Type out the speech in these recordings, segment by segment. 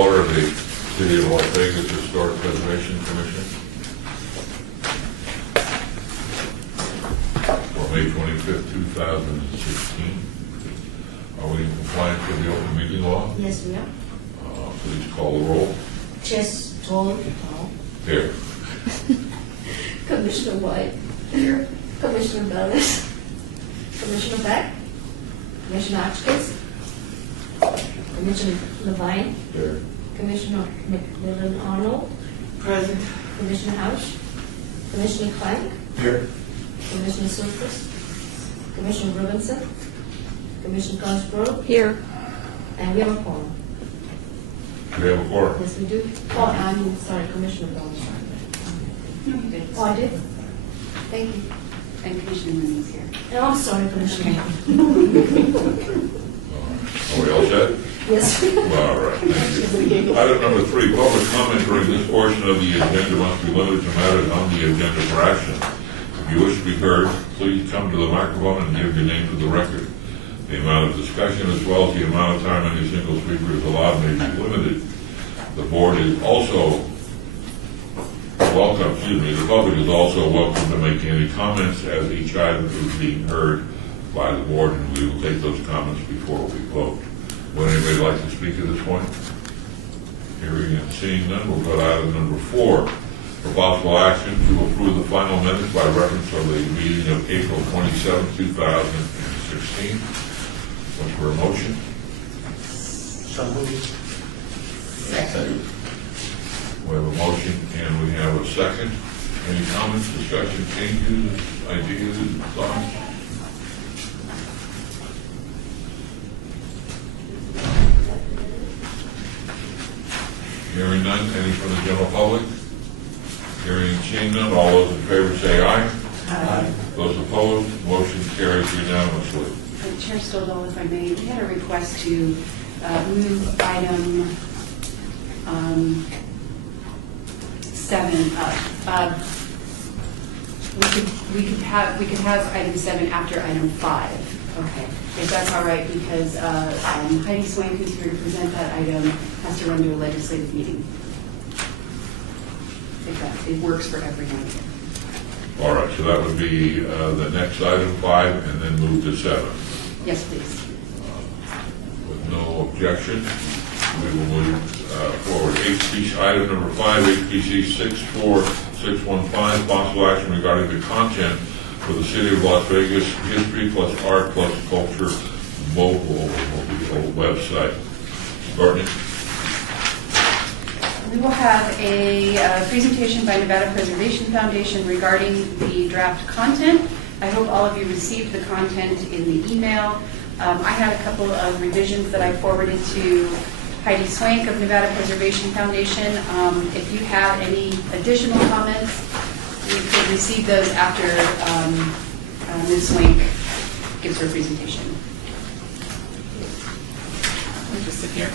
order the City of Las Vegas Historic Preservation Commission for May 25th, 2016. Are we in compliance with the open meeting law? Yes, we are. Please call the roll. Chess Toll. Here. Commissioner White. Here. Commissioner Bellis. Commissioner Beck. Commissioner Hotchkiss. Commissioner Levine. Here. Commissioner McMillan Arnold. Present. Commissioner House. Commissioner Clank. Here. Commissioner Surface. Commissioner Robinson. Commissioner Cosgrove. Here. And we have a quorum. Do we have a quorum? Yes, we do. Oh, I'm sorry, Commissioner Bellis. No, you did. Oh, I did? Thank you. And Commissioner Mooney's here. Oh, I'm sorry, Commissioner. Are we all set? Yes. All right, thank you. Item number 3, public comment during this portion of the agenda must be limited to matters on the agenda for action. If you wish to be heard, please come to the microphone and give your name to the record. The amount of discussion as well as the amount of time any single speaker is allowed may be limited. The board is also welcome, the public is also welcome to make any comments as each item is being heard by the board, and we will take those comments before we vote. Would anybody like to speak at this point? Hearing and seeing none, we'll go to item number 4. For possible action to approve the final minutes by reference of the meeting of April 27, 2016. What's for a motion? So moved. Second. We have a motion and we have a second. Any comments, discussion, changes, ideas, thoughts? Hearing none. Any from the general public? Hearing and seeing none. All those in favor say aye. Aye. Those opposed, motion carries unanimously. Chair Stoldal, if I may, we had a request to move item 7 up. We could have item 7 after item 5. Okay, if that's all right, because Heidi Swank, who's here to present that item, has to run to a legislative meeting. If it works for everyone here. All right, so that would be the next item 5 and then move to 7. Yes, please. With no objection, we will move forward. HPC, item number 5, HPC 64615, possible action regarding the content for the City of Las Vegas History plus Art plus Culture mobile website. Courtney? We will have a presentation by Nevada Preservation Foundation regarding the draft content. I hope all of you received the content in the email. I had a couple of revisions that I forwarded to Heidi Swank of Nevada Preservation Foundation. If you have any additional comments, we could receive those after Ms. Swank gives her presentation. Let me just sit here.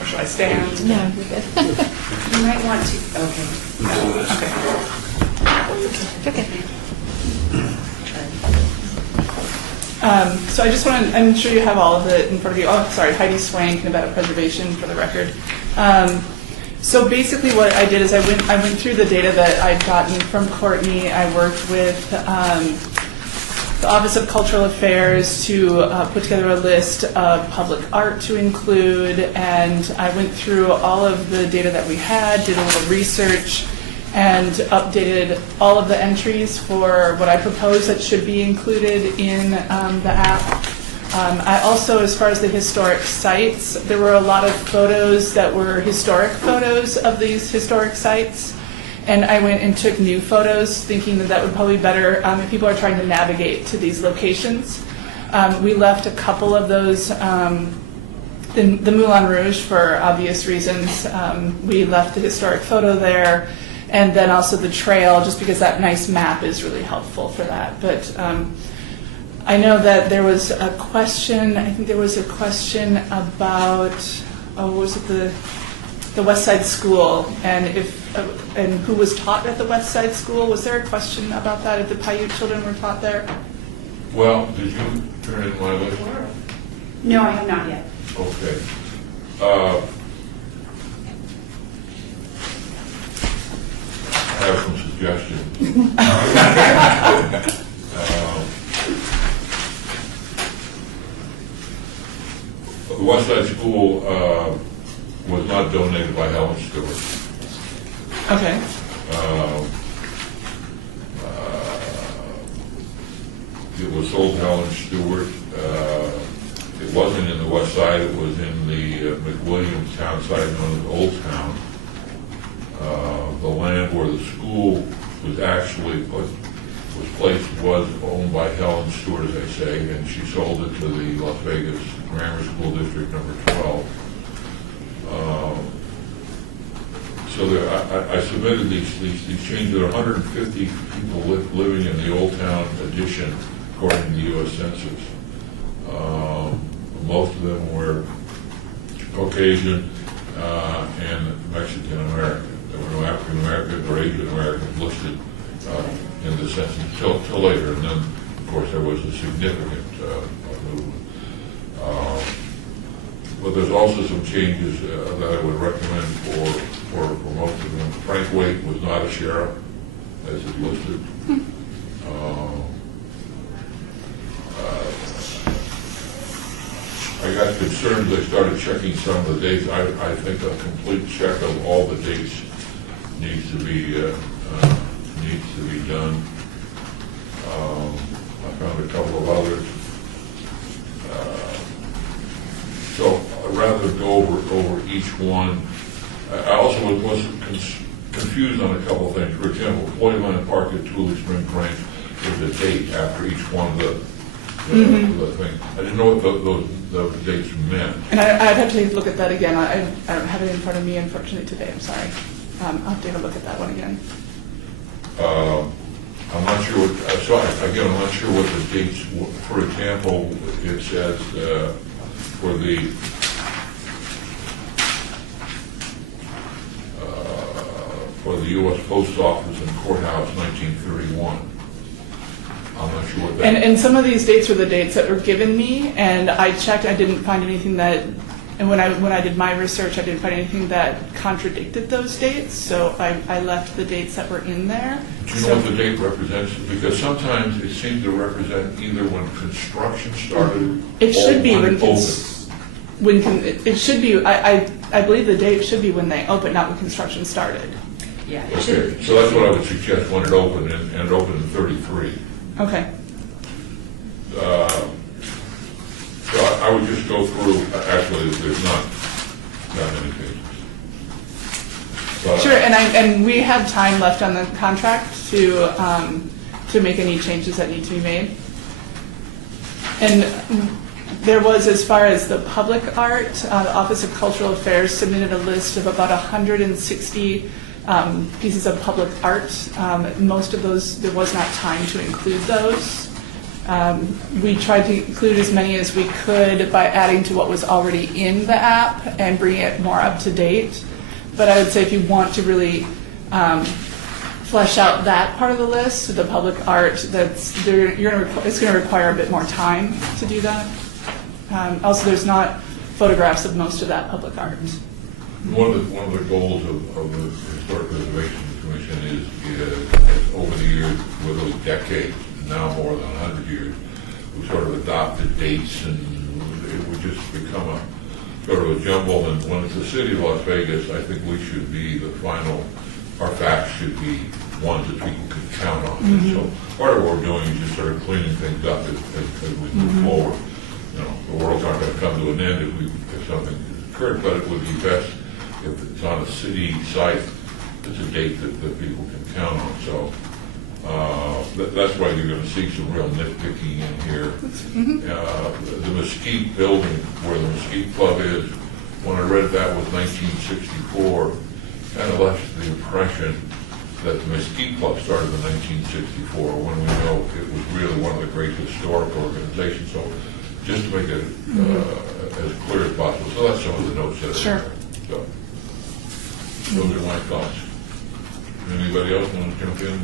Or should I stand? No, you're good. You might want to, okay. Okay. So I just want to, I'm sure you have all of it in front of you. Oh, sorry, Heidi Swank, Nevada Preservation, for the record. So basically what I did is I went through the data that I'd gotten from Courtney. I worked with the Office of Cultural Affairs to put together a list of public art to include, and I went through all of the data that we had, did a little research, and updated all of the entries for what I proposed that should be included in the app. I also, as far as the historic sites, there were a lot of photos that were historic photos of these historic sites. And I went and took new photos, thinking that that would probably be better if people are trying to navigate to these locations. We left a couple of those, the Moulin Rouge for obvious reasons. We left the historic photo there, and then also the trail, just because that nice map is really helpful for that. But I know that there was a question, I think there was a question about, what was it, the West Side School, and and who was taught at the West Side School. Was there a question about that, if the Paiute children were taught there? Well, did you turn in my list? No, I have not yet. Okay. was not donated by Helen Stewart. Okay. It was sold to Helen Stewart. It wasn't in the west side, it was in the McWilliams town site known as Old Town. The land where the school was actually placed was owned by Helen Stewart, as I say, and she sold it to the Las Vegas Grammar School District number 12. So I submitted these changes. There are 150 people living in the Old Town addition, according to the U.S. Census. Most of them were Caucasian and Mexican American. There were no African Americans or Asian Americans listed in the census till later. And then, of course, there was a significant movement. But there's also some changes that I would recommend for most of them. Frank Waite was not a sheriff, as is listed. I got concerned. I started checking some of the dates. I think a complete check of all the dates needs to be done. I found a couple of others. So rather than go over each one, I also was confused on a couple of things. For example, Floydland Park at Tule Spring Grange, there's a date after each one of the things. I didn't know what those dates meant. And I'd have to take a look at that again. I don't have it in front of me, unfortunately, today. I'm sorry. I'll have to take a look at that one again. I'm not sure what, so again, I'm not sure what the dates, for example, it says for the U.S. Post Office and Courthouse, 1931. I'm not sure what that And some of these dates were the dates that were given me, and I checked. I didn't find anything that, and when I did my research, I didn't find anything that contradicted those dates. So I left the dates that were in there. Do you know what the date represents? Because sometimes it seems to represent either when construction started. It should be when opened. it should be. I believe the date should be when they opened, not when construction started. Yeah, it Okay, should. so that's what I would suggest when it opened, and it opened in 33. Okay. So I would just go through, actually, there's not that many pages. But Sure, and we have time left on the contract to make any changes that need to be made. And there was, as far as the public art, the Office of Cultural Affairs submitted a list of about 160 pieces of public art. Most of those, there was not time to include those. We tried to include as many as we could by adding to what was already in the app and bringing it more up to date. But I would say if you want to really flesh out that part of the list, the public art, it's going to require a bit more time to do that. Also, there's not photographs of most of that public art. one of the goals of the Historic Preservation Commission is over the years, literally decades, now more than 100 years, we sort of adopted dates, and it would just become a sort of a jumble. And when it's the city of Las Vegas, I think we should be the final, our facts should be ones that people can count on. Mm-hmm. So part of what we're doing is just sort of cleaning things up as we move forward. You know, the world's not going to come to an end if something occurred, but it would be best if it's on a city site, it's a date that people can count on. So that's why you're going to see some real nitpicking in here. Mm-hmm. The Mesquite building, where the Mesquite Club is, when I read that was 1964, kind of left the impression that the Mesquite Club started in 1964, when we know it was really one of the great historic organizations. So just to make it as clear as possible. So that's some of the notes that are there. So those are my thoughts. Anybody else want to jump in?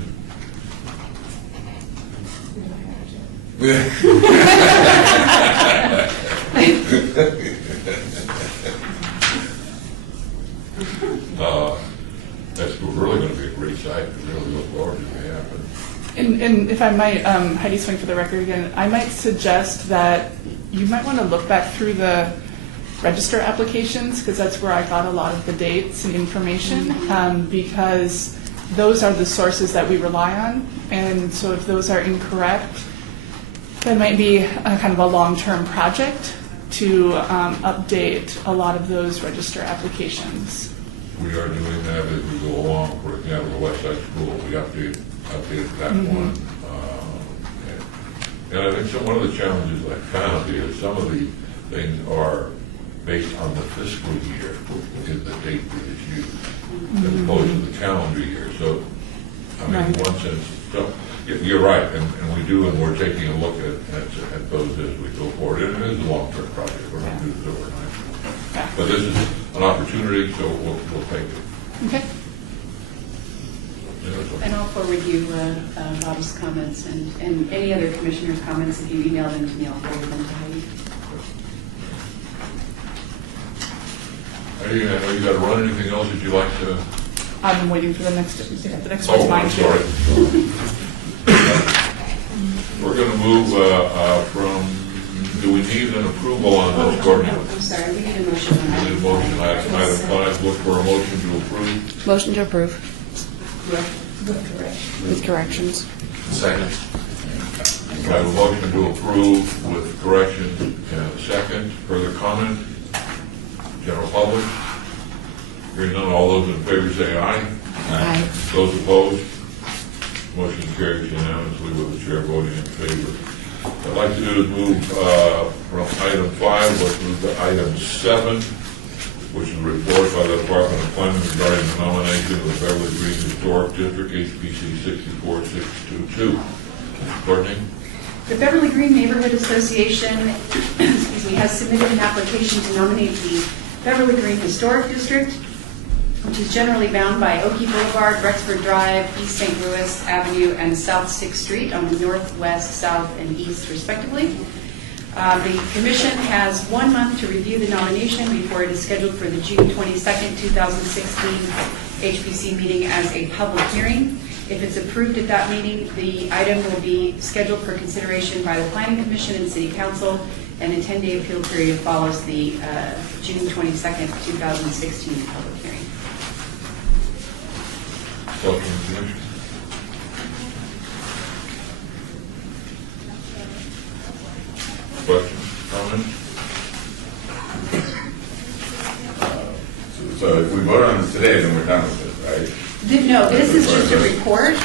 That's really going to be a great site. We really look forward to it happening. And if I might, Heidi Swing for the record again, I might suggest that you might want to look back through the register applications, because that's where I got a lot of the dates and information, because those are the sources that we rely on. And so if those are incorrect, that might be a kind of a long-term project to update a lot of those register applications. We are doing that as we go along. For example, the West Side School, we updated that one. And I think one of the challenges I found is some of the things are based on the fiscal year, is the date that is used, as opposed to the calendar year. So, I mean, in one sense, so, you're right, and we do, and we're taking a look at those as we go forward. And it is a long-term project. We're not going to do this overnight. Yeah. But this is an opportunity, so we'll take it. Okay. And I'll forward you Bob's comments and any other commissioner's comments. If you email them to me, I'll forward them to Heidi. Heidi, I know you got to run. Anything else that you'd like to? I'm waiting for the next one's Oh, mine I'm too. sorry. We're going to move from, do we need an approval on this, Courtney? I'm sorry, we need a motion on We need a that. motion. Item 5, look for a motion to approve. Motion to approve with corrections. Second. I have a motion to approve with corrections and a second. Further comment? General public? Hearing none, all those in favor say aye. Aye. Those opposed? Motion carries unanimously with the chair voting in favor. What I'd like to do is move from item 5, let's move to item 7, which is a report by the Department of Planning regarding the nomination of the Beverly Green Historic District, HPC 64622. Courtney? The Beverly Green Neighborhood Association excuse me, has submitted an application to nominate the Beverly Green Historic District, which is generally bound by Oakey Boulevard, Rexford Drive, East St. Louis Avenue, and South 6th Street on the northwest, south, and east, respectively. The commission has 1 month to review the nomination before it is scheduled for the June 22nd, 2016 HPC meeting as a public hearing. If it's approved at that meeting, the item will be scheduled for consideration by the Planning Commission and City Council, and a 10-day appeal period follows the June 22nd, 2016 public hearing. Commissioner. Questions, comments? So if we vote on this today, then we're done with it, right? No, this is just a report.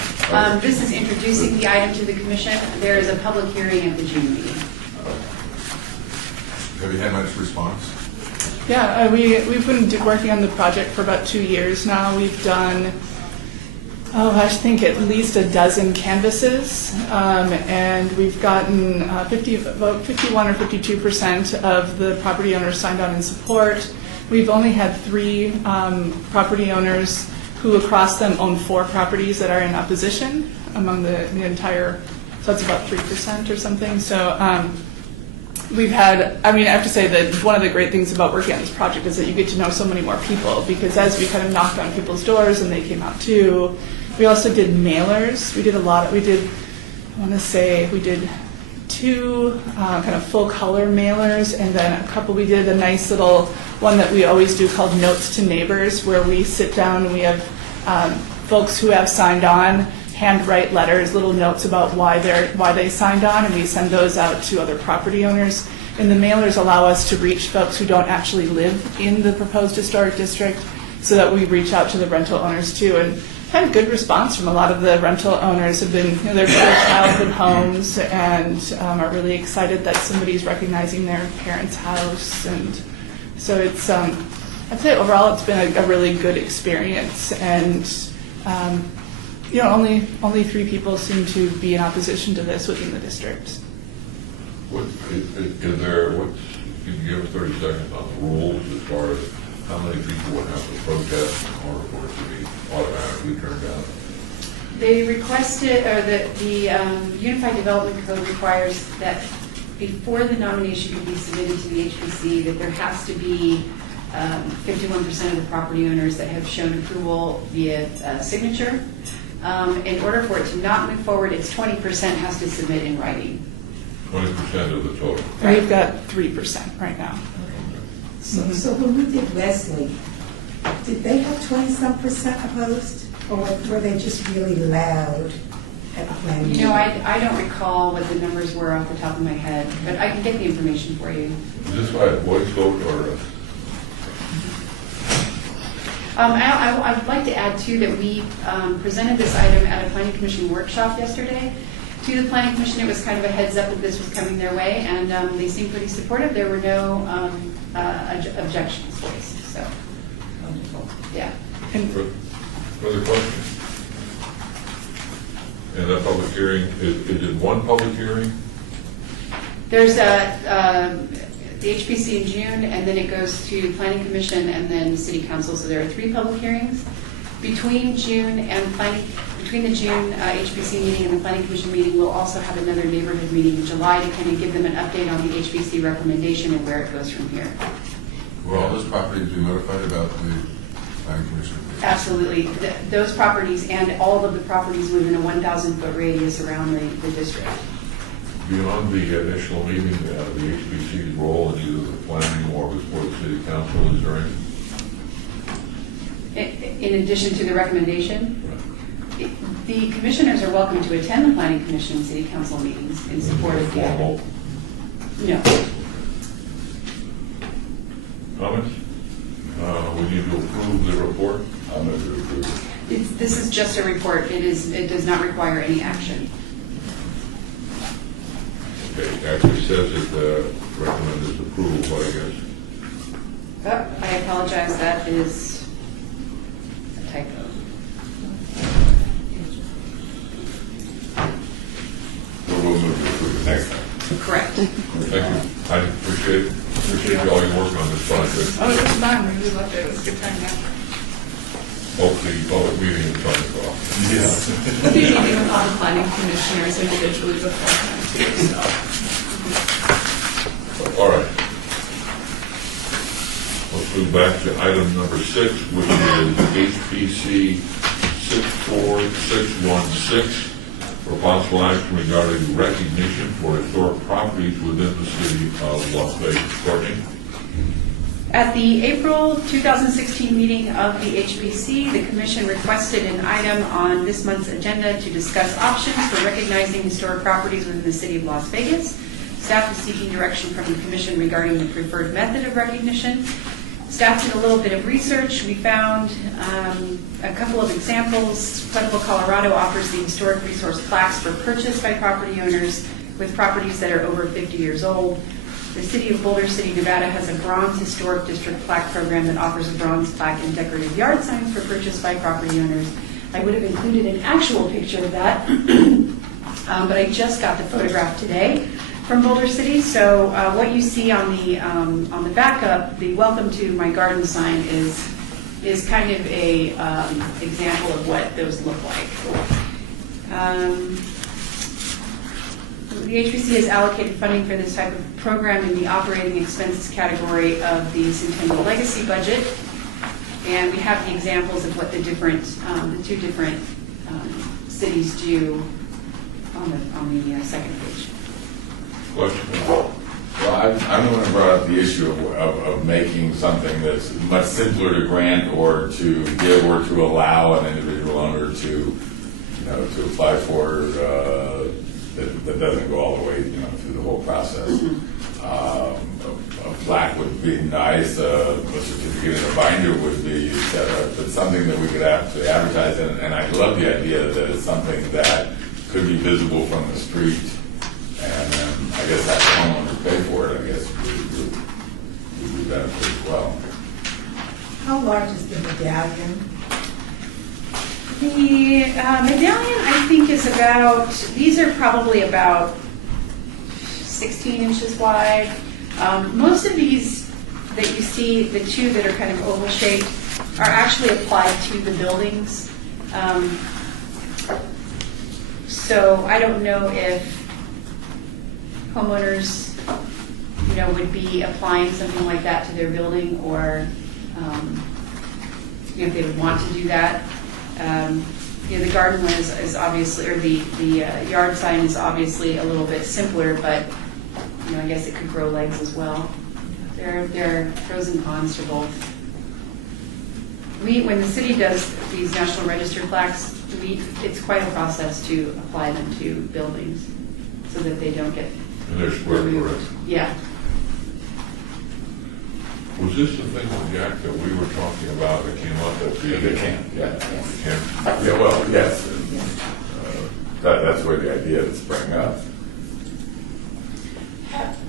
This is introducing the item to the commission. There is a public hearing at the June meeting. Have you had much response? Yeah, we've been working on the project for about 2 years now. We've done, I think at least a dozen canvases, and we've gotten about 51 or 52% of the property owners signed on in support. We've only had 3 property owners who across them own 4 properties that are in opposition among the entire, so that's about 3% or something. So we've had, I have to say that one of the great things about working on this project is that you get to know so many more people, because as we kind of knocked on people's doors and they came out too, we also did mailers. We did 2 kind of full color mailers, and then we did a nice little one that we always do called Notes to Neighbors, where we sit down and we have folks who have signed on handwrite letters, little notes about why they signed on, and we send those out to other property owners. And the mailers allow us to reach folks who don't actually live in the proposed historic district, so that we reach out to the rental owners too. And had a good response from a lot of the rental owners. Have been, they're their childhood homes, and are really excited that somebody's recognizing their parents' house. And so it's, I'd say overall it's been a really good experience. And only 3 people seem to be in opposition to this within the district. Can you give us 30 seconds on the rules as far as how many people would have to protest in order for it to be automatically turned down? They requested, or the Unified Development Code requires that before the nomination can be submitted to the HPC, that there has to be 51% of the property owners that have shown approval via signature. In order for it to not move forward, it's 20% has to submit in writing. 20% of the total. We've got 3% right now. So when we did Wesley, did they have 20-some% opposed? Or were they just really loud at the planning? You know, I don't recall what the numbers were off the top of my head, but I can get the information for you. Is this by a voice vote or? I would like to add too that we presented this item at a planning commission workshop yesterday. To the planning commission, it was kind of a heads up that this was coming their way, and they seemed pretty supportive. There were no objections voiced, so, yeah. Further questions? And that public hearing, is it one public hearing? There's the HPC in June, and then it goes to Planning Commission and then City Council. So there are 3 public hearings. Between the June HPC meeting and the Planning Commission meeting, we'll also have another neighborhood meeting in July to kind of give them an update on the HPC recommendation and where it goes from here. Will all those properties be notified about the planning commission? Absolutely. Those properties and all of the properties within a 1,000-foot radius around the district. Beyond the initial meeting, the HPC's role in either the planning or before the city council, is there any? In addition to the recommendation, the commissioners are welcome to attend the planning commission and city council meetings in support of the Formal No. comments? We need to approve the report. I'm going to approve. This is just a report. It does not require any action. Okay, actually says it recommends approval, but I guess. Oh, I apologize. That is a typo. We'll move to approve it next time. Correct. Thank you. I appreciate all your work on this project. Oh, it was fun. We really loved it. It was a good time, yeah. Hopefully, public meeting is on the off. We'll be meeting with all the planning commissioners individually beforehand too, so. All right. Let's move back to item number 6, which is HPC 64616 for possible action regarding recognition for historic properties within the city of Las Vegas. Courtney? At the April 2016 meeting of the HPC, the Commission requested an item on this month's agenda to discuss options for recognizing historic properties within the city of Las Vegas. Staff is seeking direction from the Commission regarding the preferred method of recognition. Staff did a little bit of research. We found a couple of examples. Pueblo, Colorado offers the historic resource plaques for purchase by property owners with properties that are over 50 years old. The City of Boulder City, Nevada has a Bronze Historic District Plaque program that offers a bronze plaque and decorative yard signs for purchase by property owners. I would have included an actual picture of that, but I just got the photograph today from Boulder City. So what you see on the backup, the "Welcome to My Garden" sign is kind of a example of what those look like. The HPC has allocated funding for this type of program in the operating expenses category of the Centennial Legacy budget, and we have the examples of what the two different cities do on the second page. Question? Well, I'm the one who brought up the issue of making something that's much simpler to grant or to give or to allow an individual owner to apply for that doesn't go all the way through the whole process. A plaque would be nice, a certificate in a binder would be, but something that we could actually advertise, and I love the idea that it's something that could be visible from the street, and I guess that homeowner pay for it, I guess would be benefit as well. How large is the medallion? The medallion, I think, is these are probably about 16 inches wide. Most of these that you see, the two that are kind of oval shaped, are actually applied to the buildings. So I don't know if homeowners, would be applying something like that to their building, or if they would want to do that. The garden one is obviously, or the yard sign is obviously a little bit simpler, but I guess it could grow legs as well. There are pros and cons to both. When the city does these National Register plaques, it's quite a process to apply them to buildings so that they don't get And they're square removed. correct. Yeah. Was this the thing with Jack that we were talking about that came up at the? Yeah, they can, yeah. The camp? Yeah, well, yes. That's where the idea is sprang up.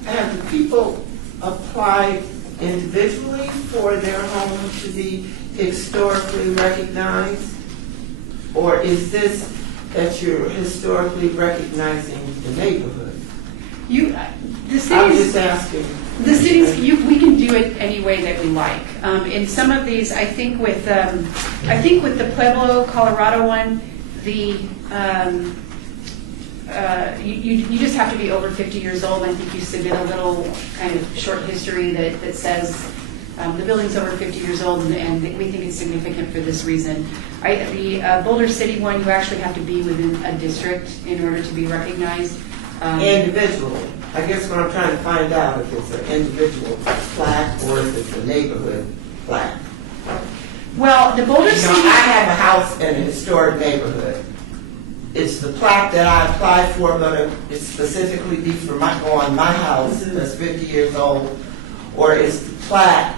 Have people applied individually for their home to be historically recognized? Or is this that you're historically recognizing the neighborhood? The I'm just cities, asking. the cities, we can do it any way that we like. In some of these, I think with the Pueblo, Colorado one, you just have to be over 50 years old. I think you submit a little kind of short history that says the building's over 50 years old and we think it's significant for this reason. The Boulder City one, you actually have to be within a district in order to be recognized. Individually. I guess what I'm trying to find out if it's an individual plaque or if it's a neighborhood plaque. Well, the Boulder You know, City. I have a house in a historic neighborhood. Is the plaque that I applied for going to specifically be for on my house that's 50 years old? Or is the plaque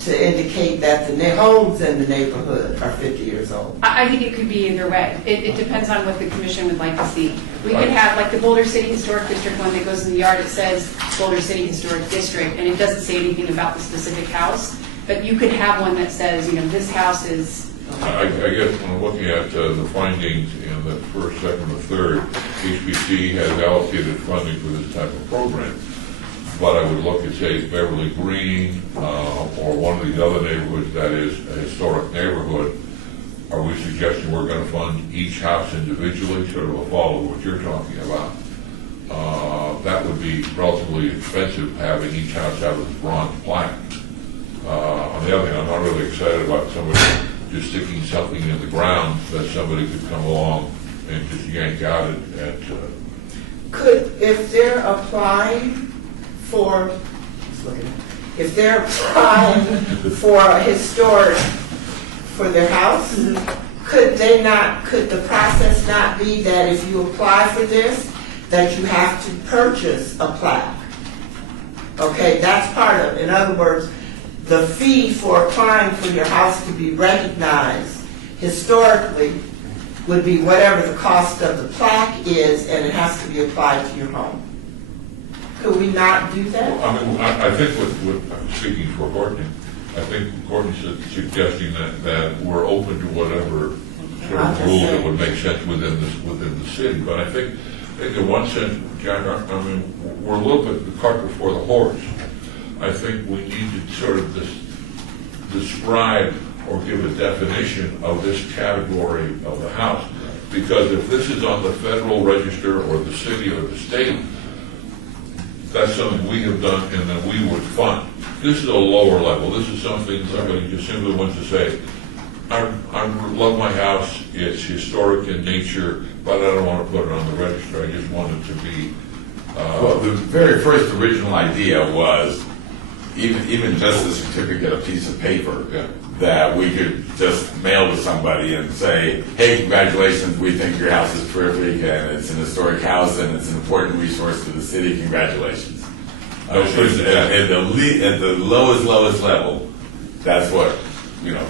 to indicate that the homes in the neighborhood are 50 years old? I think it could be either way. It depends on what the commission would like to see. We could have, like the Boulder City Historic District one that goes in the yard, it says Boulder City Historic District, and it doesn't say anything about the specific house. But you could have one that says, this house is. I guess when I'm looking at the findings in the first, second, or third, HPC has allocated funding for this type of program. But I would look at, say, Beverly Green or one of these other neighborhoods that is a historic neighborhood. Are we suggesting we're going to fund each house individually, sort of a follow what you're talking about? That would be relatively expensive, having each house have a bronze plaque. On the other hand, I'm not really excited about somebody just sticking something in the ground that somebody could come along and just yank out at If they're applying for a historic for their house, could the process not be that if you apply for this, that you have to purchase a plaque? Okay, that's part of it. In other words, the fee for applying for your house to be recognized historically would be whatever the cost of the plaque is, and it has to be applied to your home. Could we not do that? I think I'm speaking for Courtney. I think Courtney's suggesting that we're open to whatever sort of rule that would make sense within the city. But I think in one sense, Jack, we're a little bit the cart before the horse. I think we need to sort of describe or give a definition of this category of the house. Because if this is on the Federal Register or the city or the state, that's something we have done and that we would fund. This is a lower level. This is something somebody just simply wants to say, I love my house, it's historic in nature, but I don't want to put it on the register. I just want it to be... Well, the very first original idea was even just a certificate, a piece of paper, that we could just mail to somebody and say, hey, congratulations, we think your house is terrific and it's an historic house and it's an important resource to the city, congratulations. At the lowest level, that's what,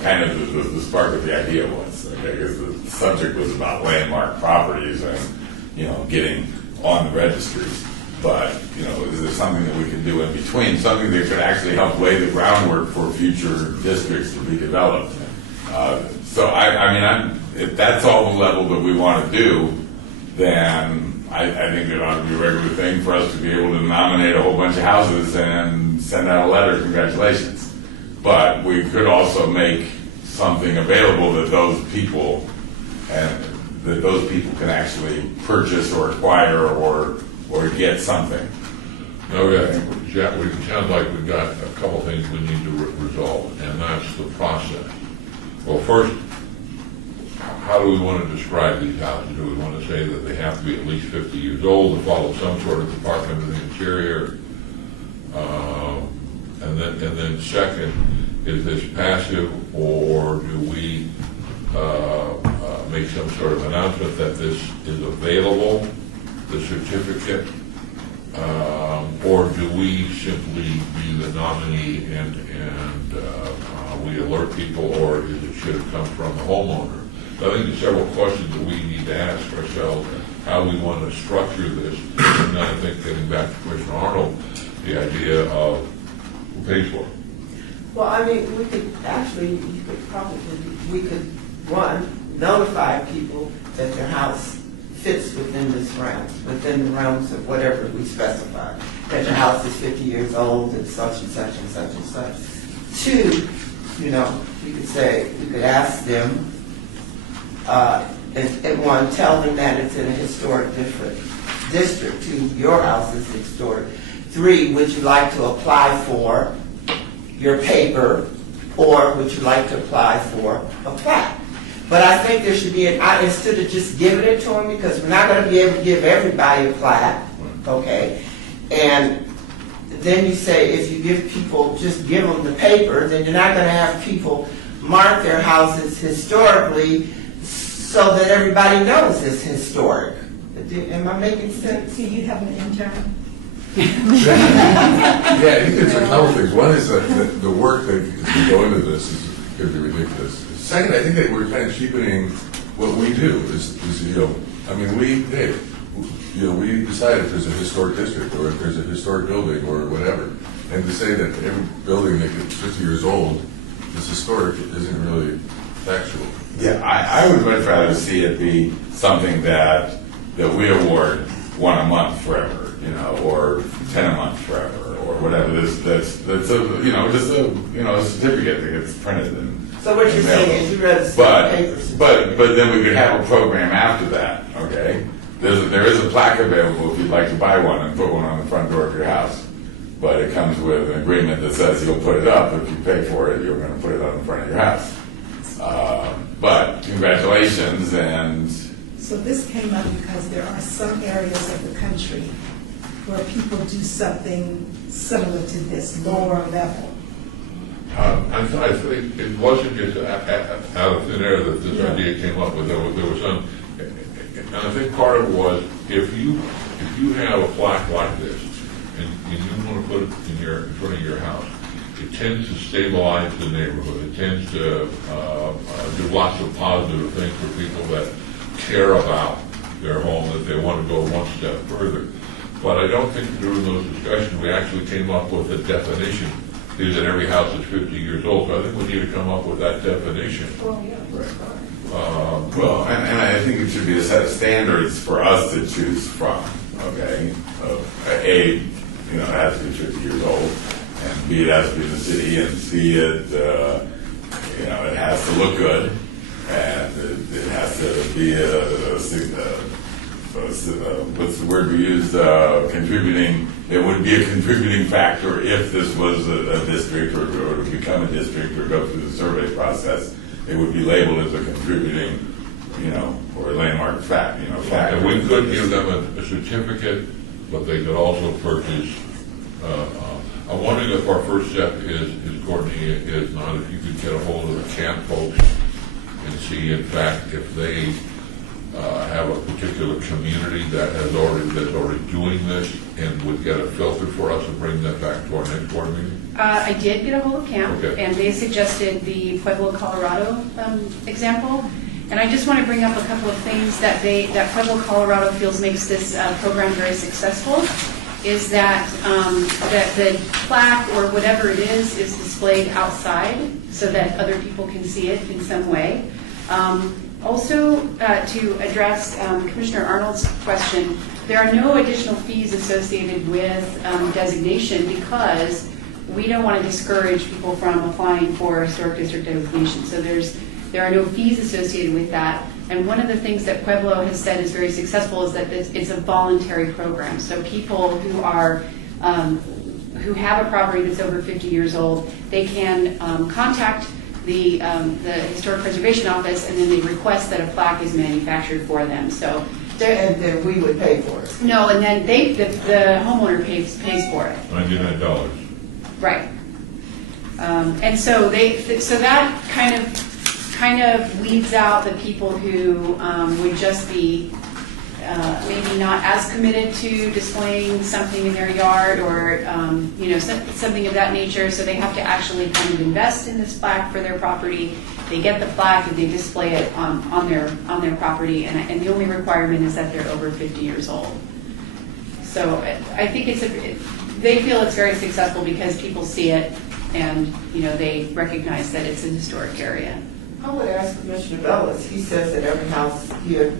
kind of the spark of the idea was. Because the subject was about landmark properties and, getting on the registries. But, is there something that we can do in between, something that could actually help lay the groundwork for future districts to be developed? If that's all the level that we want to do, then I think it ought to be a regular thing for us to be able to nominate a whole bunch of houses and send out a letter, congratulations. But we could also make something available that those people can actually purchase or acquire or get something. Okay, Jack, it sounds like we've got a couple things we need to resolve, and that's the process. Well, first, how do we want to describe these houses? Do we want to say that they have to be at least 50 years old, to follow some sort of Department of the Interior And then second, is this passive, or do we make some sort of announcement that this is available, the certificate, or do we simply be the nominee and we alert people, or is it should it come from the homeowner? So I think there's several questions that we need to ask ourselves how we want to structure this. And I think getting back to Commissioner Arnold, the idea of who pays for it. Well, I mean, we could notify people that their house fits within this realm, within the realms of whatever we specify. That your house is 50 years old and such and such and such and such. Two, you could ask them, and one, tell them that it's in a historic district. Two, your house is historic. Three, would you like to apply for your paper, or would you like to apply for a plaque? But I think there should be instead of just giving it to them, because we're not going to be able to give everybody a plaque, okay? And then you say if you give people, just give them the paper, then you're not going to have people mark their houses historically so that everybody knows it's historic. Am I making sense? Do you have an intern? Yeah, I think there's a couple things. One is that the work that can go into this is going to be ridiculous. Second, I think that we're kind of cheapening what we do. We decide if there's a historic district or if there's a historic building or whatever, and to say that every building that gets 50 years old is historic isn't really factual. Yeah, I would much rather see it be something that we award one a month forever, or 10 a month forever, or whatever. That's a certificate that gets printed and. So what you're saying is you'd rather see papers. But then we could have a program after that. Okay, there is a plaque available if you'd like to buy one and put one on the front door of your house. But it comes with an agreement that says you'll put it up if you pay for it. You're going to put it on the front of your house. But congratulations, and So this came up because there are some areas of the country where people do something similar to this, lower level. I think it wasn't just out of thin air that this idea came up with. There was some, and I think part of it was if you have a plaque like this and you want to put it in front of your house, it tends to stabilize the neighborhood. It tends to do lots of positive things for people that care about their home, that they want to go one step further. But I don't think during those discussions we actually came up with a definition. Is that every house is 50 years old. So I think we need to come up with that definition. Well, and I think it should be a set of standards for us to choose from. Okay, it has to be 50 years old, and B, it has to be in the city, and C, it has to look good, and it has to be what's the word we used? Contributing. It would be a contributing factor if this was a district or to become a district or go through the survey process. It would be labeled as a contributing, or a landmark factor. And we could give them a certificate, but they could also purchase. I'm wondering if our first step is Courtney, is not if you could get a hold of the camp folks and see, in fact, if they have a particular community that's already doing this and would get a filter for us and bring that back to our next board meeting? I did get a hold of CAMP, Okay. and they suggested the Pueblo, Colorado example. And I just want to bring up a couple of things that Pueblo, Colorado feels makes this program very successful. Is that the plaque or whatever it is displayed outside so that other people can see it in some way. Also, to address Commissioner Arnold's question, there are no additional fees associated with designation because we don't want to discourage people from applying for historic district designation. So there are no fees associated with that. And one of the things that Pueblo has said is very successful is that it's a voluntary program. So people who are who have a property that's over 50 years old, they can contact the Historic Preservation Office, and then they request that a plaque is manufactured for them. So, and then we would pay for it. No, and then the homeowner pays for it. $99. Right. And so so that kind of weeds out the people who would just be maybe not as committed to displaying something in their yard or something of that nature. So they have to actually kind of invest in this plaque for their property. They get the plaque and they display it on their property, and the only requirement is that they're over 50 years old. So I think they feel it's very successful because people see it and they recognize that it's an historic area. I would ask Commissioner Bellis, he says that every house here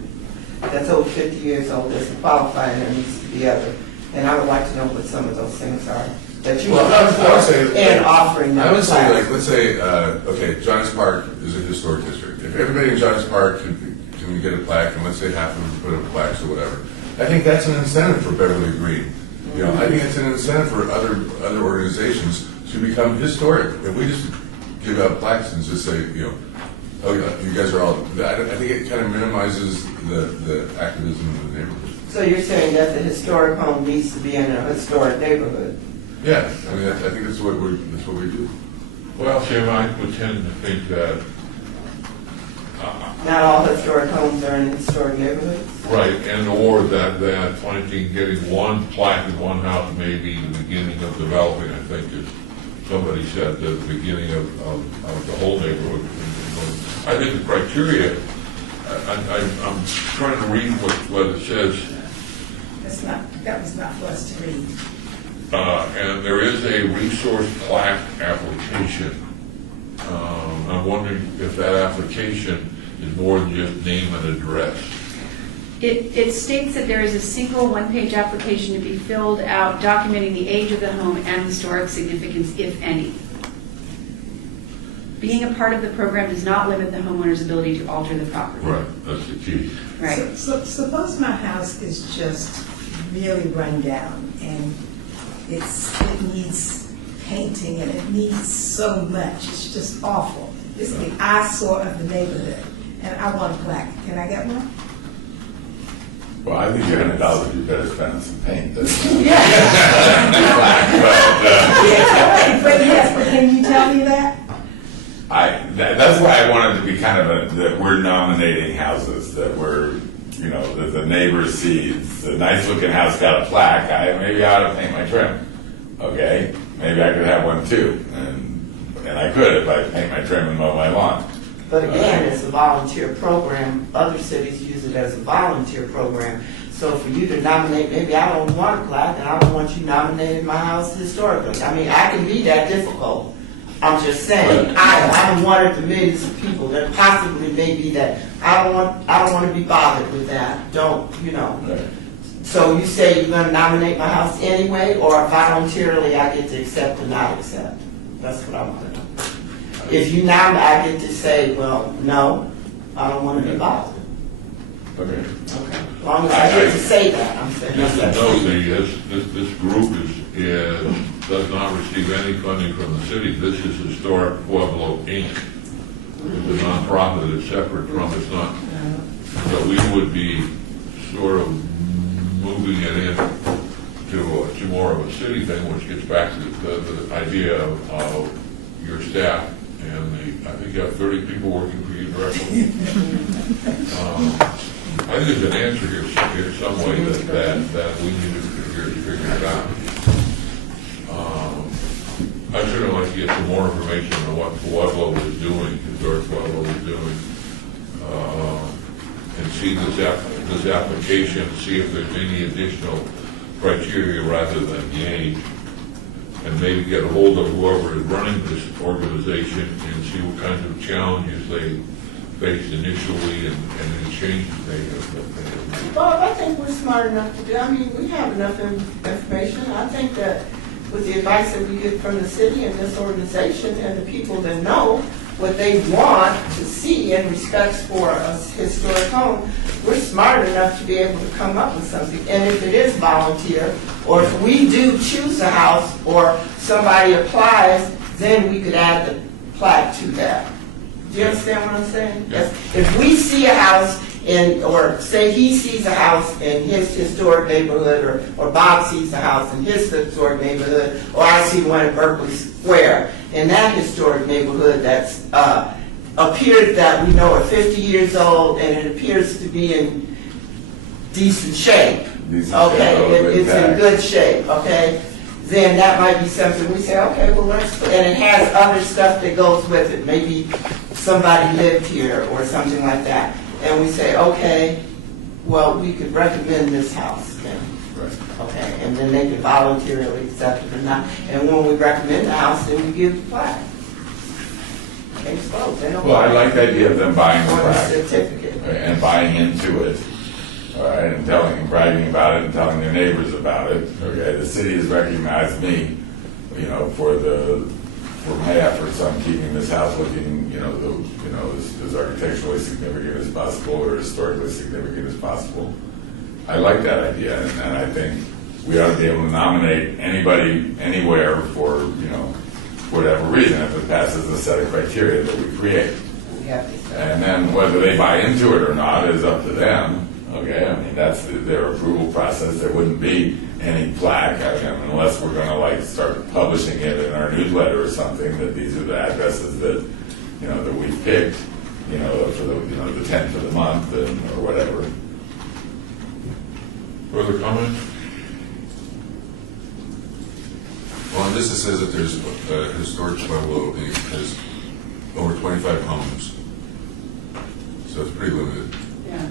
that's over 50 years old doesn't qualify and there needs to be other. And I would like to know what some of those things are that you I would say, and offering them. I would say, like, let's say, okay, Johns Park is a historic district. If everybody in Johns Park can get a plaque, and let's say half of them put up plaques or whatever, I think that's an incentive for Beverly Green. I think it's an incentive for other organizations to become historic. If we just give out plaques and just say, oh, you guys are all, I think it kind of minimizes the activism of the neighborhood. So you're saying that the historic home needs to be in a historic neighborhood? Yeah, I mean, I think that's what we do. Well, Sam, I would tend to think that, Not all historic homes are in historic neighborhoods? right, and or that getting one plaque in one house may be the beginning of developing, I think, as somebody said, the beginning of the whole neighborhood. I think the criteria, I'm trying to read what it says. That was not for us to read. And there is a resource plaque application. I'm wondering if that application is more than just name and address. It states that there is a single one-page application to be filled out documenting the age of the home and historic significance, if any. Being a part of the program does not limit the homeowner's ability to alter the property. Right, that's the key. Right. So suppose my house is just really run down and it needs painting and it needs so much. It's just awful. It's the eyesore of the neighborhood. And I want a plaque. Can I get one? Well, I think $100 you better spend on some paint. But yes, but can you tell me that? That's why I wanted to be kind of that we're nominating houses, that we're, that the neighbor sees the nice looking house got a plaque. Maybe I ought to paint my trim. Okay, maybe I could have one too, and I could if I paint my trim and mow my lawn. But again, it's a volunteer program. Other cities use it as a volunteer program. So for you to nominate, maybe I don't want a plaque and I don't want you nominating my house historically. I mean, I can be that difficult. I'm just saying, I'm one of the millions of people that possibly may be that. I don't want to be bothered with that. Don't. Right. So you say you're going to nominate my house anyway, or voluntarily I get to accept or not accept? That's what I want to know. If you nominate, I get to say, well, no, I don't want to be bothered. Okay. Okay. As long as I get to say that, I'm saying. Just to note, this group does not receive any funding from the city. This is Historic Pueblo, Inc. It's a nonprofit. It's separate from, it's not. So we would be sort of moving it in to more of a city thing, which gets back to the idea of your staff. And I think you have 30 people working for you directly. I think there's an answer here some way that we need to figure it out. I sort of like to get some more information on what Pueblo is doing, Historic Pueblo is doing, and see this application, see if there's any additional criteria rather than the age, and maybe get a hold of whoever is running this organization and see what kinds of challenges they faced initially and any changes they have. Bob, I think we're smart enough to do. I mean, we have enough information. I think that with the advice that we get from the city and this organization and the people that know what they want to see in respects for a historic home, we're smart enough to be able to come up with something. And if it is volunteer, or if we do choose a house, or somebody applies, then we could add the plaque to that. Do you understand what I'm saying? Yeah. If we see a house or say he sees a house in his historic neighborhood, or Bob sees a house in his historic neighborhood, or I see one in Berkeley Square, in that historic neighborhood that's appears that we know are 50 years old and it appears to be in decent shape. It's in good shape, okay? Then that might be something we say, okay, well, let's put, and it has other stuff that goes with it. Maybe somebody lived here or something like that. And we say, okay, well, we could recommend this house then. Right. Okay, and then they can voluntarily accept it or not. And when we recommend the house, then we give the plaque. They suppose, they don't. Well, I like the idea of them buying the Or a plaque. certificate. Right, and buying into it, all right, and telling and bragging about it and telling their neighbors about it. Okay, the city has recognized me, you know, for my efforts on keeping this house looking, as architecturally significant as possible or historically significant as possible. I like that idea, and I think we ought to be able to nominate anybody, anywhere for, whatever reason, if it passes a set of criteria that we create. We have to say. And then whether they buy into it or not is up to them, okay? I mean, that's their approval process. There wouldn't be any plaque, unless we're gonna start publishing it in our newsletter or something, that these are the addresses that, that we've picked, for the 10th of the month or whatever. Further comments? Well, on this it says that there's a historic Pueblo, and it has over 25 homes. So it's pretty limited. Yeah.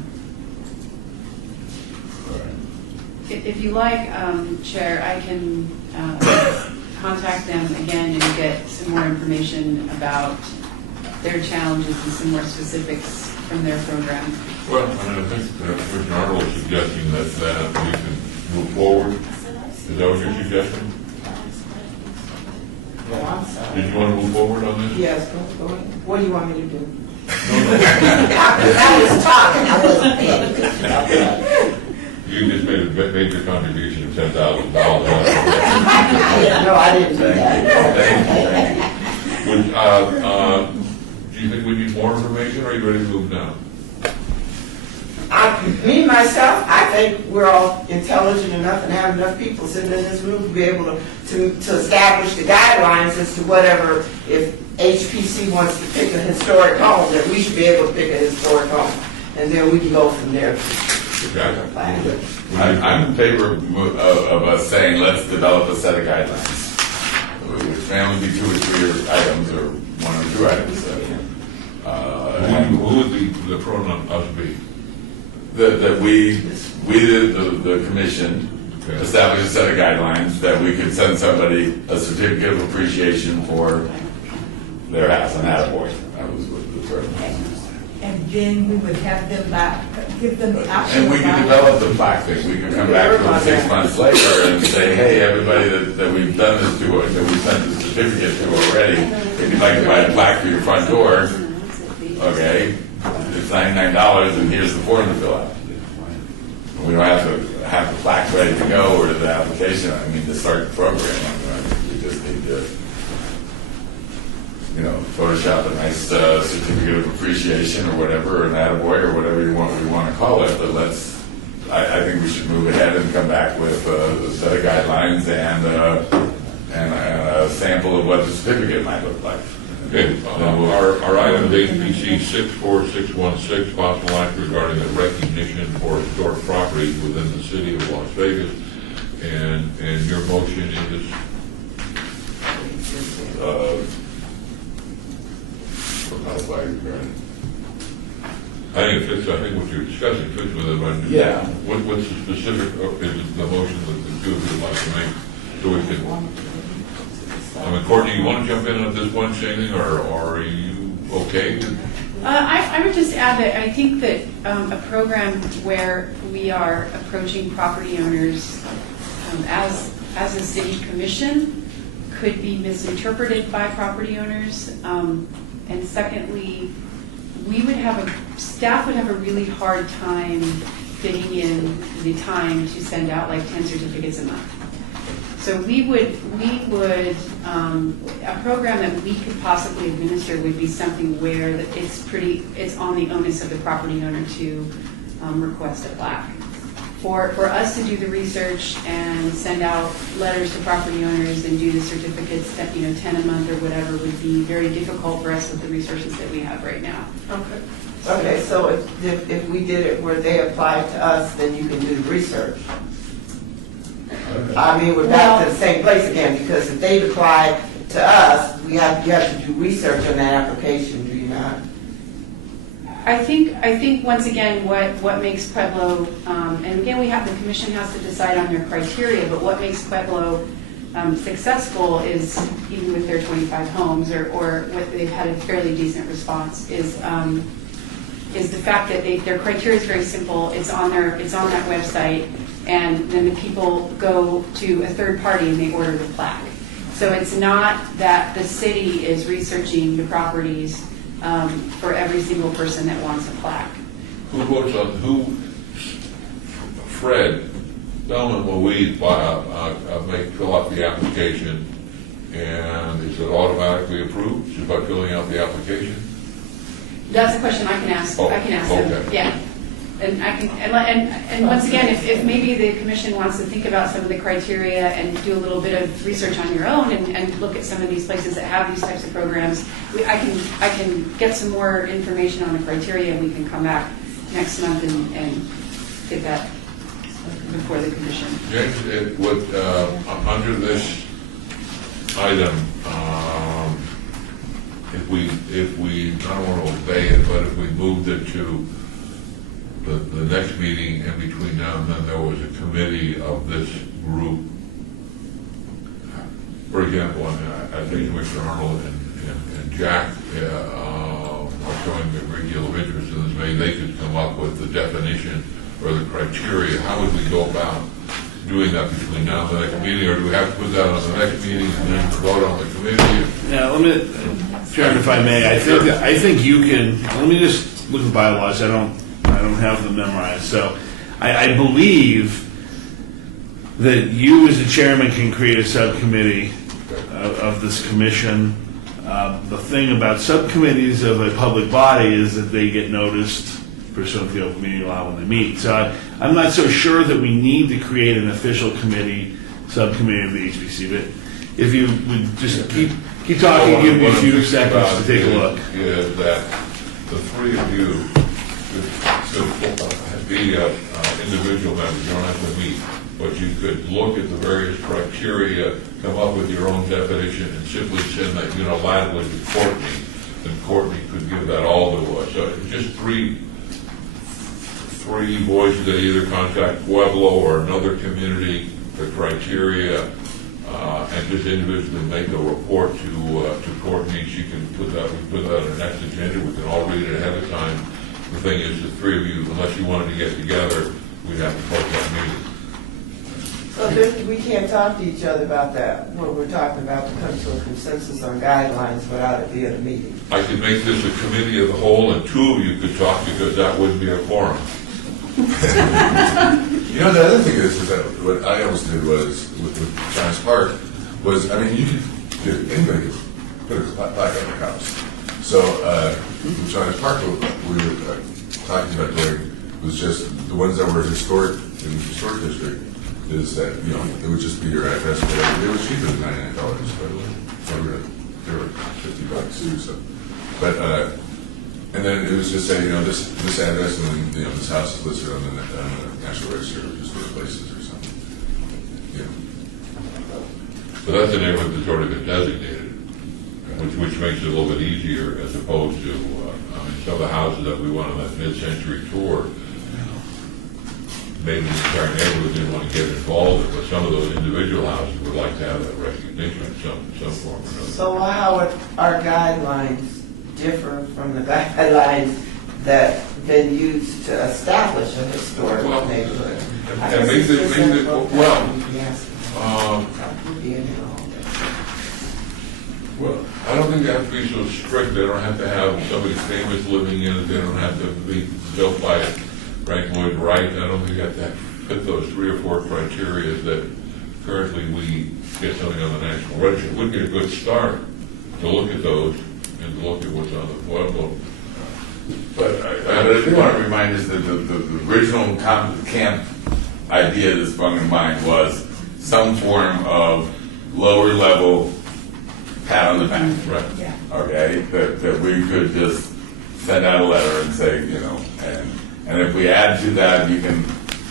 All right. If you like, Chair, I can contact them again and get some more information about their challenges and some more specifics from their program. Well, I think Commissioner Arnold is suggesting that we can move forward. Is that what you're suggesting? Well, I'm sorry. Did you want to move forward on this? Yes, go ahead. What do you want me to do? I was talking, I wasn't paying attention. You just made a major contribution of $10,000. No, I didn't do that. Do you think we need more information, or are you ready to move now? Me, myself, I think we're all intelligent enough and have enough people sitting in this room to be able to establish the guidelines as to whatever, if HPC wants to pick a historic home, that we should be able to pick a historic home. And then we can go from there. I'm in favor of us saying, let's develop a set of guidelines. Which may only be 2 or 3 items, or 1 or 2 items. Who would the pronoun us be? That we the commission, establish a set of guidelines that we could send somebody a certificate of appreciation for their house, an attaboy. That was what the term was. And then we would have them give them the option. And we could develop the plaque thing. We could come back to them 6 months later and say, hey, everybody that we've done this to, that we've sent the certificate to already, if you'd like to buy a plaque for your front door, okay, it's $99 and here's the form to fill out. We don't have to have the plaque ready to go or the application, to start the program. We just need to, Photoshop a nice certificate of appreciation or whatever, or an attaboy or whatever we want to call it. But I think we should move ahead and come back with a set of guidelines and a sample of what the certificate might look like. Okay, our item is HPC 64616, possible act regarding the recognition for historic properties within the city of Las Vegas. And your motion is? I think what you're discussing fits with it, but Yeah. What's the specific, is the motion that the two of you would like to make, so we can, Courtney, you want to jump in at this point, say anything, or are you okay? I would just add that I think that a program where we are approaching property owners as a city commission could be misinterpreted by property owners. And secondly, staff would have a really hard time fitting in the time to send out like 10 certificates a month. So we would, a program that we could possibly administer would be something where it's on the onus of the property owner to request a plaque. for us to do the research and send out letters to property owners and do the certificates that, 10 a month or whatever would be very difficult for us with the resources that we have right now. Okay. Okay, so if we did it where they applied to us, then you can do the research. I mean, we're back to the same place again, because if they apply to us, you have to do research on that application, do you not? I think once again, what makes Pueblo, and again, the commission has to decide on their criteria, but what makes Pueblo successful is, even with their 25 homes, or what they've had a fairly decent response, is the fact that their criteria is very simple. It's on that website, and then the people go to a third party and they order the plaque. So it's not that the city is researching the properties for every single person that wants a plaque. Who votes on Fred Bellman will fill out the application, and is it automatically approved just by filling out the application? That's a question I can ask. Oh, I can ask okay. them. Yeah. And I can, and once again, if maybe the commission wants to think about some of the criteria and do a little bit of research on your own and look at some of these places that have these types of programs, I can get some more information on the criteria, and we can come back next month and get that before the commission. James, it would, under this item, if we, I don't want to obey it, but if we moved it to the next meeting, and between now and then there was a committee of this group, for example, I think Commissioner Arnold and Jack are showing a great deal of interest in this. Maybe they could come up with the definition or the criteria. How would we go about doing that between now and the next meeting, or do we have to put that on the next meeting and then vote on the committee? Now, Chairman, if I may, I think you can. Let me just look at bylaws. I don't have them memorized. So, I believe that you, as the chairman, can create a subcommittee of this commission. The thing about subcommittees of a public body is that they get noticed pursuant to the open meeting law when they meet. So I'm not so sure that we need to create an official subcommittee of the HPC, but if you would just keep talking, give me a few seconds to take a look. Is that the three of you could be individual members, you don't have to meet, but you could look at the various criteria, come up with your own definition, and simply send that unilaterally to Courtney, and Courtney could give that all to us. So just three voices that either contact Pueblo or another community, the criteria, and just individually make a report to Courtney. She can put that on her next agenda. We can all read it ahead of time. The thing is, the three of you, unless you wanted to get together, we'd have to post that meeting. So we can't talk to each other about that when we're talking about to come to a consensus on guidelines without it being a meeting. I could make this a committee of the whole, and two of you could talk, because that wouldn't be a quorum. The other thing is that what I always did was with Giants Park was, anybody could put a plaque on their house. So with Giants Park, what we were talking about doing was just the ones that were historic in the historic district. Is that it would just be your address, whatever. It was cheaper than $99, but they were $50 too. So, but and then it was just saying, this address, and then this house is listed on the National Register of Historic Places or something. So that's a neighborhood that's already been designated, which makes it a little bit easier, as opposed to some of the houses that we went on that mid-century tour. Maybe the entire neighborhood didn't want to get involved, but some of those individual houses would like to have that recognition in some form or another. So how would our guidelines differ from the guidelines that been used to establish a historic neighborhood? And make it well, I don't think they have to be so strict. They don't have to have somebody famous living in it. They don't have to be built by Frank Lloyd Wright. I don't think you have to fit those 3 or 4 criteria that currently we get something on the National Register. It would be a good start to look at those and to look at what's on the Pueblo. But I do want to remind us that the original camp idea that sprung in mind was some form of lower level pat on the back. Right. Yeah. Okay, that we could just send out a letter and say, and if we add to that, you can,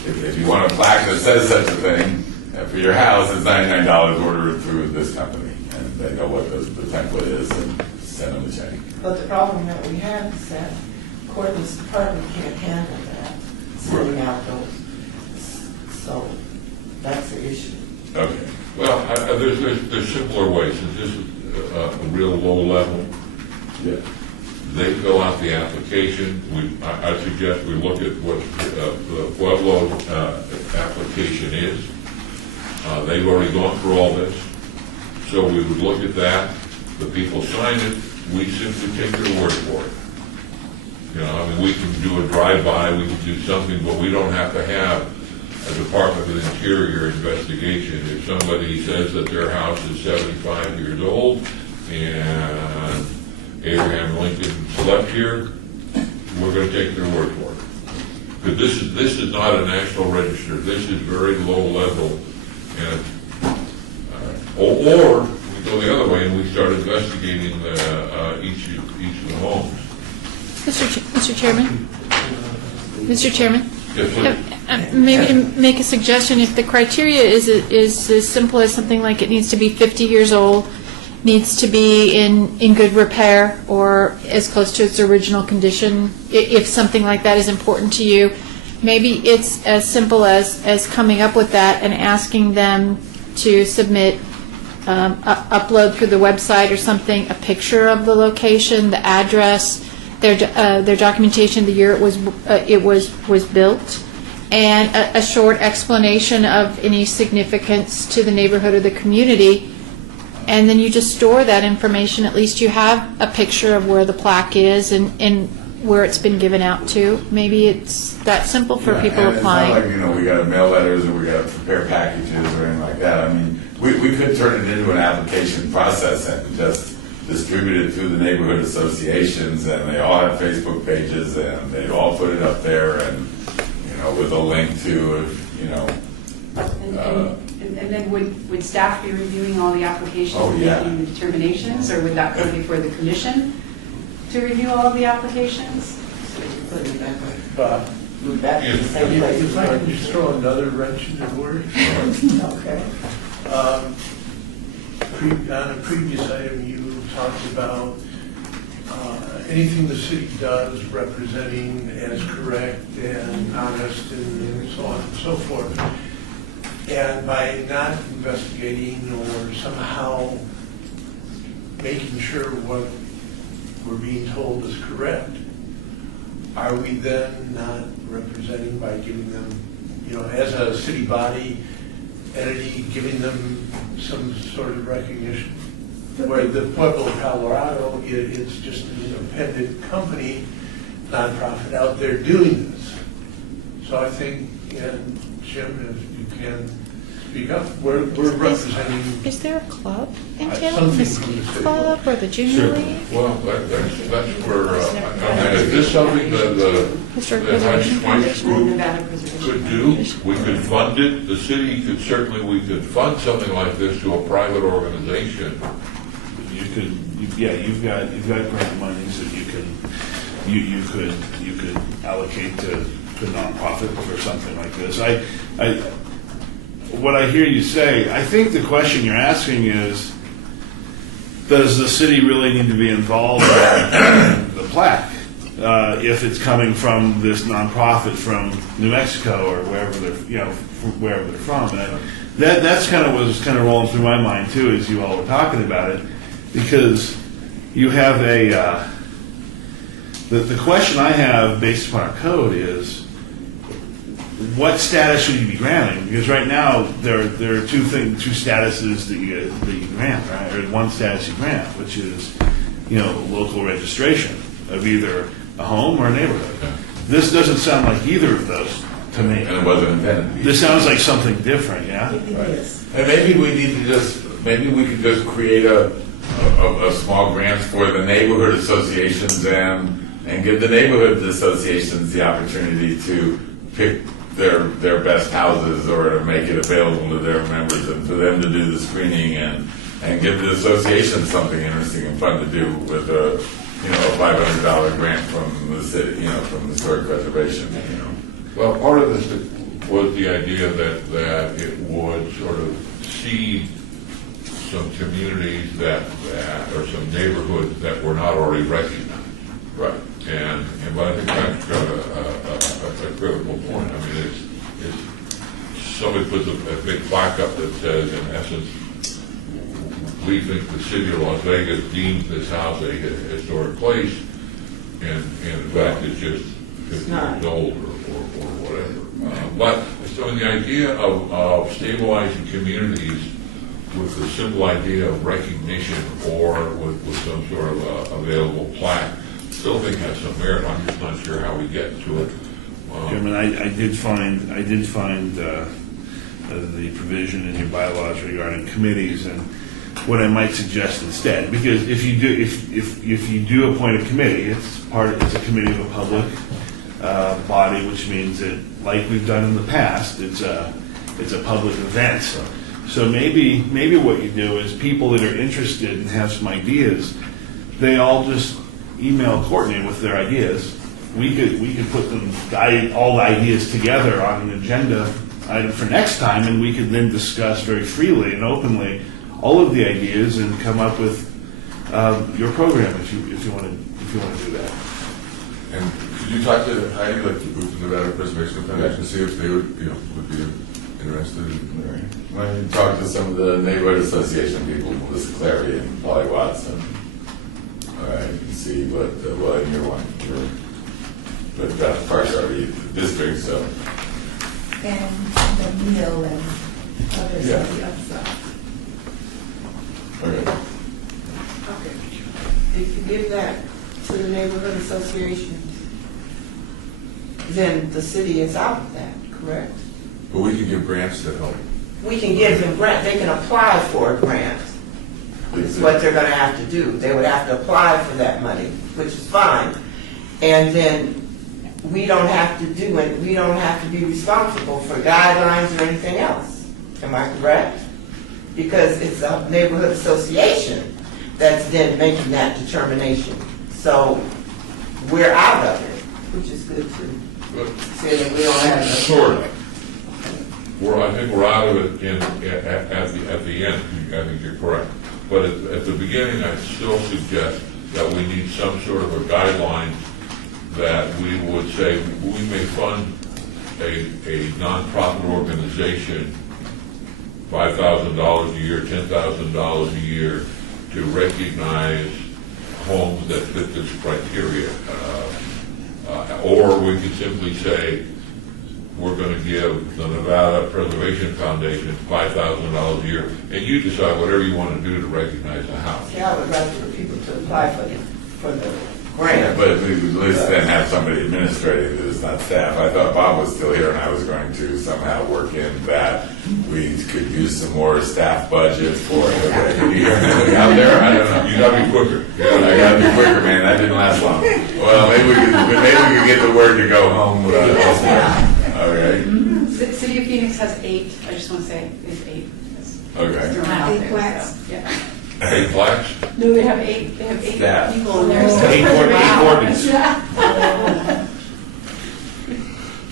if you want a plaque that says such a thing, for your house, it's $99, order it through this company, and they know what the template is, and send them the check. But the problem that we have is that Courtney's department can't handle that, sending out those. So that's the issue. Okay. Well, there's simpler ways. Since this is a real low level, Yeah. they fill out the application. I suggest we look at what the Pueblo application is. They've already gone through all this, so we would look at that. The people sign it. We simply take their word for it. We can do a drive-by, we can do something, but we don't have to have a Department of Interior investigation. If somebody says that their house is 75 years old and Abraham Lincoln slept here, we're going to take their word for it. Because this is not a national register. This is very low level. And or we go the other way and we start investigating each of the homes. Mr. Chairman? Mr. Chairman? Yes, please. Maybe to make a suggestion, if the criteria is as simple as something like it needs to be 50 years old, needs to be in good repair or as close to its original condition, if something like that is important to you, maybe it's as simple as coming up with that and asking them to submit, upload through the website or something, a picture of the location, the address, their documentation, the year it was built, and a short explanation of any significance to the neighborhood or the community. And then you just store that information. At least you have a picture of where the plaque is and where it's been given out to. Maybe it's that simple for people and applying. It's not like, we got to mail letters or we got to prepare packages or anything like that. I mean, we could turn it into an application process and just distribute it through the neighborhood associations, and they all have Facebook pages, and they'd all put it up there, and, with a link to, And then would staff be reviewing all the applications Oh, and yeah. making the determinations, or would that go before the commission to review all of the applications? Put it that way. Bob, Move back to the same place. if I could just throw another wrench in the works. Okay. On a previous item, you talked about anything the city does representing as correct and honest and so on and so forth. And by not investigating or somehow making sure what we're being told is correct, are we then not representing by giving them, as a city body entity, giving them some sort of recognition? Where the Pueblo of Colorado, it's just an independent company, nonprofit out there doing this. So I think, and Jim, if you can speak up, we're representing Is there a club in town? something The from the ski city. club or the junior league? Well, that's where, is this something that Historic the Hutch Preservation Point Foundation? Group Nevada Preservation could do? We could fund it. The city could certainly, we could fund something like this to a private organization. You've got grant monies that you could allocate to nonprofit for something like this. What I hear you say, I think the question you're asking is, does the city really need to be involved in the plaque if it's coming from this nonprofit from New Mexico or wherever wherever they're from? And that's kind of what was kind of rolling through my mind too, as you all were talking about it, because you have the question I have based upon our code is, what status should you be granting? Because right now there are two statuses that you grant, right? Or one status you grant, which is local registration of either a home or a neighborhood. This doesn't sound like either of those to me. And it wasn't intended to be. This sounds like something different, yeah. It is. And maybe we could just create a small grant for the neighborhood associations and give the neighborhood associations the opportunity to pick their best houses or to make it available to their members and for them to do the screening and give the association something interesting and fun to do with a $500 grant from the city, from the historic preservation. Well, part of this was the idea that it would sort of seed some communities or some neighborhoods that were not already recognized. Right. But I think that's got a critical point. I mean, it's somebody puts a big plaque up that says, in essence, we think the city of Las Vegas deems this house a historic place, and in fact it's just 50 years old or whatever. But so the idea of stabilizing communities with the simple idea of recognition or with some sort of available plaque, still think has some merit. I'm just not sure how we get to it. Chairman, I did find the provision in your bylaws regarding committees and what I might suggest instead, because if you do appoint a committee, it's a committee of a public body, which means that, like we've done in the past, it's a public event. So maybe what you do is people that are interested and have some ideas, they all just email Courtney with their ideas. We could put all the ideas together on an agenda item for next time, and we could then discuss very freely and openly all of the ideas and come up with your program if you want to do that. And could you talk to Heidi, like the Nevada Preservation Foundation, see if they would be interested in When you talk to some of the neighborhood association people, Melissa Clary and Polly Watson, all right, and see what but that part's already the district, so. And the meal and others Yeah. on the other side. Okay. Okay. If you give that to the neighborhood association, then the city is out of that, correct? But we can give grants to help. We can give them grant, they can apply for a grant. Is what they're gonna have to do. They would have to apply for that money, which is fine. And then we don't have to do it, we don't have to be responsible for guidelines or anything else. Am I correct? Because it's a neighborhood association that's then making that determination. So we're out of it, which is good too. Saying we don't have to. Sort of. I think we're out of it at the end. I think you're correct. But at the beginning, I still suggest that we need some sort of a guideline that we would say we may fund a nonprofit organization $5,000 a year, $10,000 a year to recognize homes that fit this criteria. Or we could simply say we're going to give the Nevada Preservation Foundation $5,000 a year, and you decide whatever you want to do to recognize the house. Yeah, I would like for people to apply for the Yeah, grant. but we would at least then have somebody administrative that is not staff. I thought Bob was still here and I was going to somehow work in that we could use some more staff budget for it. Can you hear anything out there? I don't know. You got to be quicker. I gotta be quicker, man. That didn't last long. Well, maybe we could get the word to go home elsewhere. Okay. City of Phoenix has 8, I just want to say, is 8. Okay. Thrown out 8 there, plaques? so, yeah. 8 plaques? No, they have 8 Yeah. people in there. Oh. so- 8 coordinates.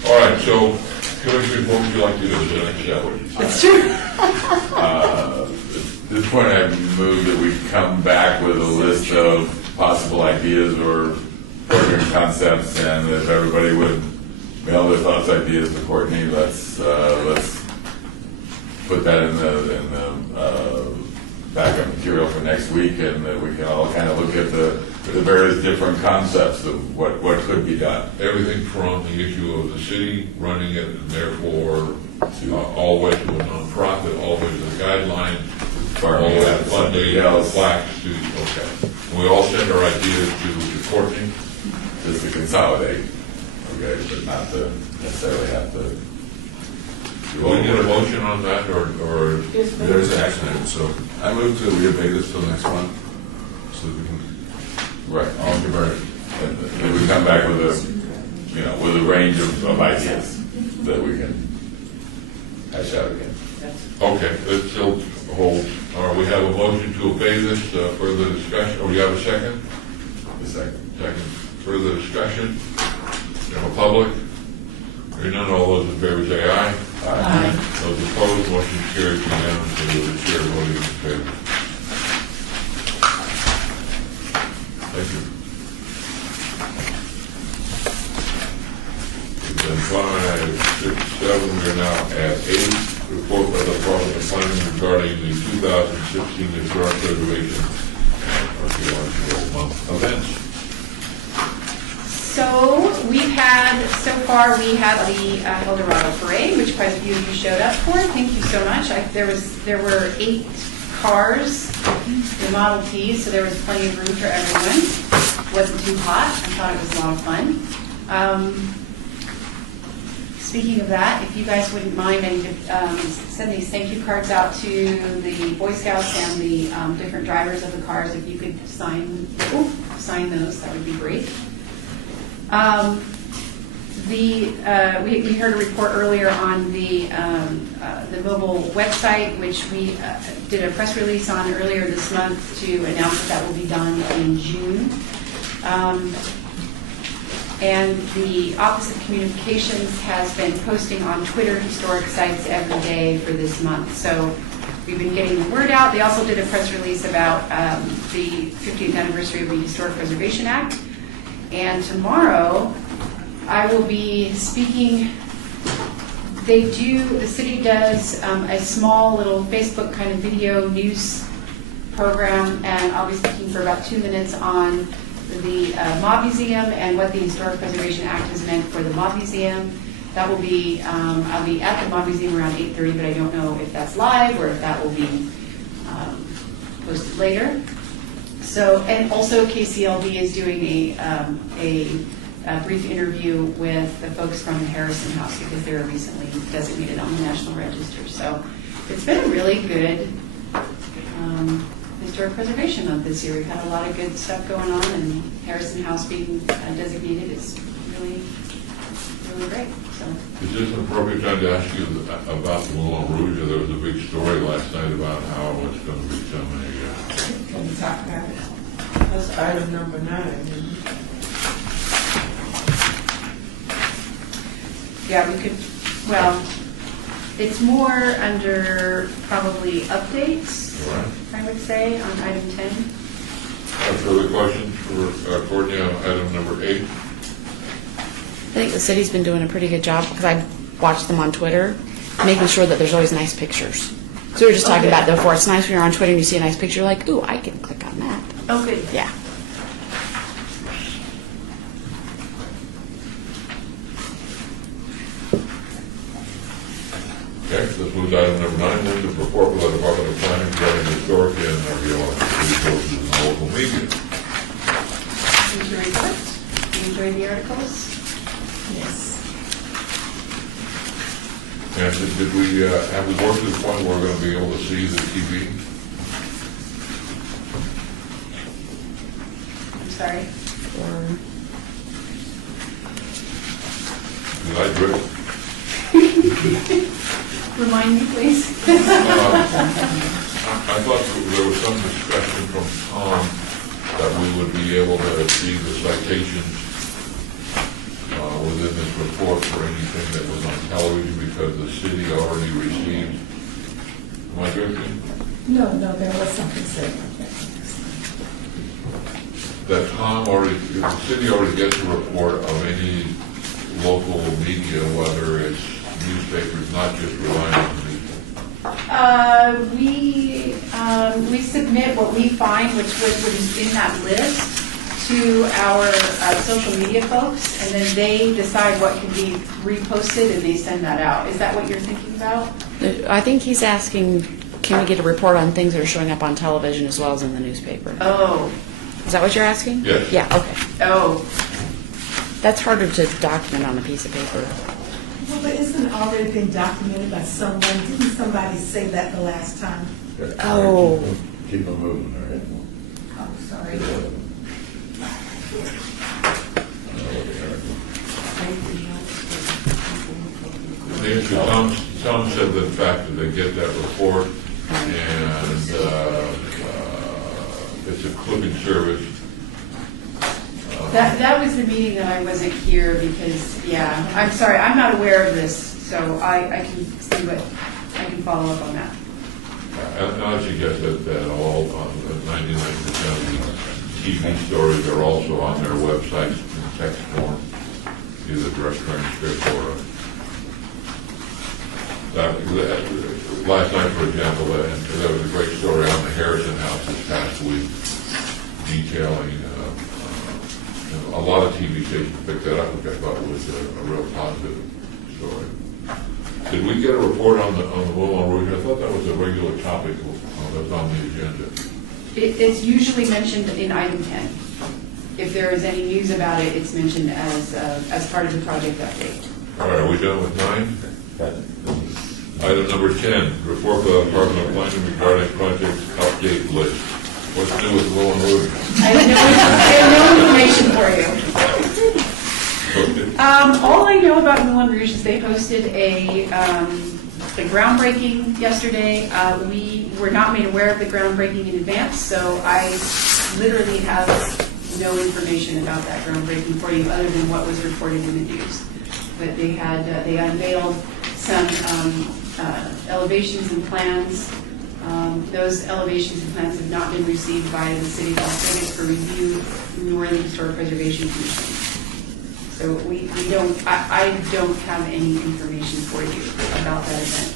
All right, so Commissioner, what would you like to do as the next step? It's true. At this point, I move that we come back with a list of possible ideas or program concepts, and if everybody would mail their thoughts, ideas to Courtney, let's put that in the backup material for next week, and we can all kind of look at the various different concepts of what could be done. Everything from the issue of the city running it, and therefore all the way to a nonprofit, all the way to the guidelines, all the way to funding, plaques to, okay. We all send our ideas to Courtney. Just to consolidate, okay, but not to necessarily have to. Do we need a motion on that, or There's an action item, so I move to reabate this till next month, so that we can Right. all give our, And then we come back with a range of ideas. that we can hash out again. Okay, it still holds. All right, we have a motion to obey this, further discussion. Oh, you have a second? The second. Second. Further discussion? You have a public? Hearing none, all those in favor say aye. Aye. Those opposed, motion carries unanimously with the chair voting in favor. Thank you. Then 5, 6, 7, we are now at 8. Report by the Department of Planning regarding the 2016 Historic Preservation and Archaeological Month events. So far we have the El Dorado Parade, which quite a few of you showed up for. Thank you so much. There were 8 cars, the Model Ts, so there was plenty of room for everyone. Wasn't too hot. I thought it was a lot of fun. Speaking of that, if you guys wouldn't mind, I need to send these thank you cards out to the Boy Scouts and the different drivers of the cars. If you could sign those, that would be great. We heard a report earlier on the mobile website, which we did a press release on earlier this month to announce that will be done in June. And the Office of Communications has been posting on Twitter historic sites every day for this month. So we've been getting the word out. They also did a press release about the 50th anniversary of the Historic Preservation Act. And tomorrow I will be speaking. The city does a small little Facebook kind of video news program, and I'll be speaking for about 2 minutes on the Mob Museum and what the Historic Preservation Act has meant for the Mob Museum. That will be, I'll be at the Mob Museum around 8:30, but I don't know if that's live or if that will be posted later. So, and also KCLD is doing a brief interview with the folks from the Harrison House because they were recently designated on the National Register. So it's been a really good Historic Preservation Month this year. We've had a lot of good stuff going on, and Harrison House being designated is really, really great. So. Is this an appropriate time to ask you about the Moulin Rouge? There was a big story last night about how it's going to become a... Can we talk about it? That's item number 9. Yeah, we could, well, it's more under probably updates, Right. I would say, on item 10. Further questions for Courtney on item number 8? I think the city's been doing a pretty good job because I watch them on Twitter, making sure that there's always nice pictures. So we were just talking about that before. It's nice when you're on Twitter and you see a nice picture, like, ooh, I can click on that. Oh, good. Yeah. Okay, let's move to item number 9, then the report by the Department of Planning regarding the historic and archaeological resources in the local media. Did you read it? You enjoyed the articles? Yes. And did we, have we worked to the point where we're going to be able to see the TV? I'm sorry. Did I drift? Remind me, please. I thought there was some discussion from Tom that we would be able to see the citations within this report for anything that was on television because the city already received. Am I drifting? No, there was something said about that. That Tom already, the city already gets a report of any local media, whether it's newspapers, not just relying on the newspaper. We submit what we find, which is in that list, to our social media folks, and then they decide what can be reposted, and they send that out. Is that what you're thinking about? I think he's asking, can we get a report on things that are showing up on television as well as in the newspaper? Oh. Is that what you're asking? Yes. Yeah, okay. Oh. That's harder to document on a piece of paper. Well, but isn't it already been documented by someone? Didn't somebody say that the last time? Oh. Keep them moving, all right? Oh, sorry. answer, Tom said that in fact that they get that report, and it's a clipping service. That was the meeting that I wasn't here because, yeah, I'm sorry, I'm not aware of this, so I can see what, I can follow up on that. I suggest that all, 99% of the TV stories are also on their websites in text form, either direct transcript or last night, for example, there was a great story on the Harrison House this past week, detailing a lot of TV stations picked that up, which I thought was a real positive story. Did we get a report on the Moulin Rouge? I thought that was a regular topic that's on the agenda. It's usually mentioned in item 10. If there is any news about it, it's mentioned as part of the project update. All right, are we done with 9? Item number 10, report by the Department of Planning regarding project update list. What's new with Moulin Rouge? I have no information for you. All I know about Moulin Rouge is they posted a groundbreaking yesterday. We were not made aware of the groundbreaking in advance, so I literally have no information about that groundbreaking for you other than what was reported in the news. But they had they unveiled some elevations and plans. Those elevations and plans have not been received by the City of Las Vegas for review, nor the Historic Preservation Commission. So I don't have any information for you about that event.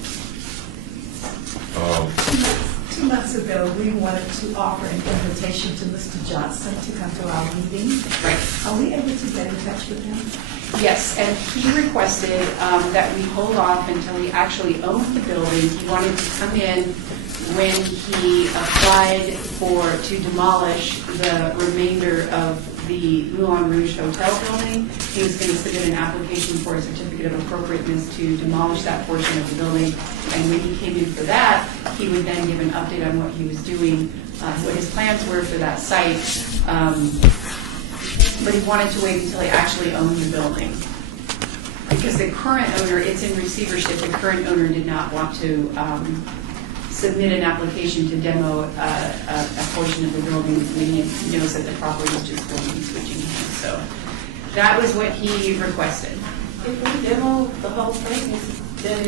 2 months ago, we wanted to offer an invitation to Mr. Johnson to come to our meeting. Right. Are we able to get in touch with him? Yes, and he requested that we hold off until he actually owned the building. He wanted to come in when he applied to demolish the remainder of the Moulin Rouge Hotel building. He was going to submit an application for a certificate of appropriateness to demolish that portion of the building. And when he came in for that, he would then give an update on what he was doing, what his plans were for that site. But he wanted to wait until he actually owned the building. Because the current owner, it's in receivership, the current owner did not want to submit an application to demo a portion of the building when he knows that the property is just going to be switching hands. So that was what he requested. If we demo the whole thing, then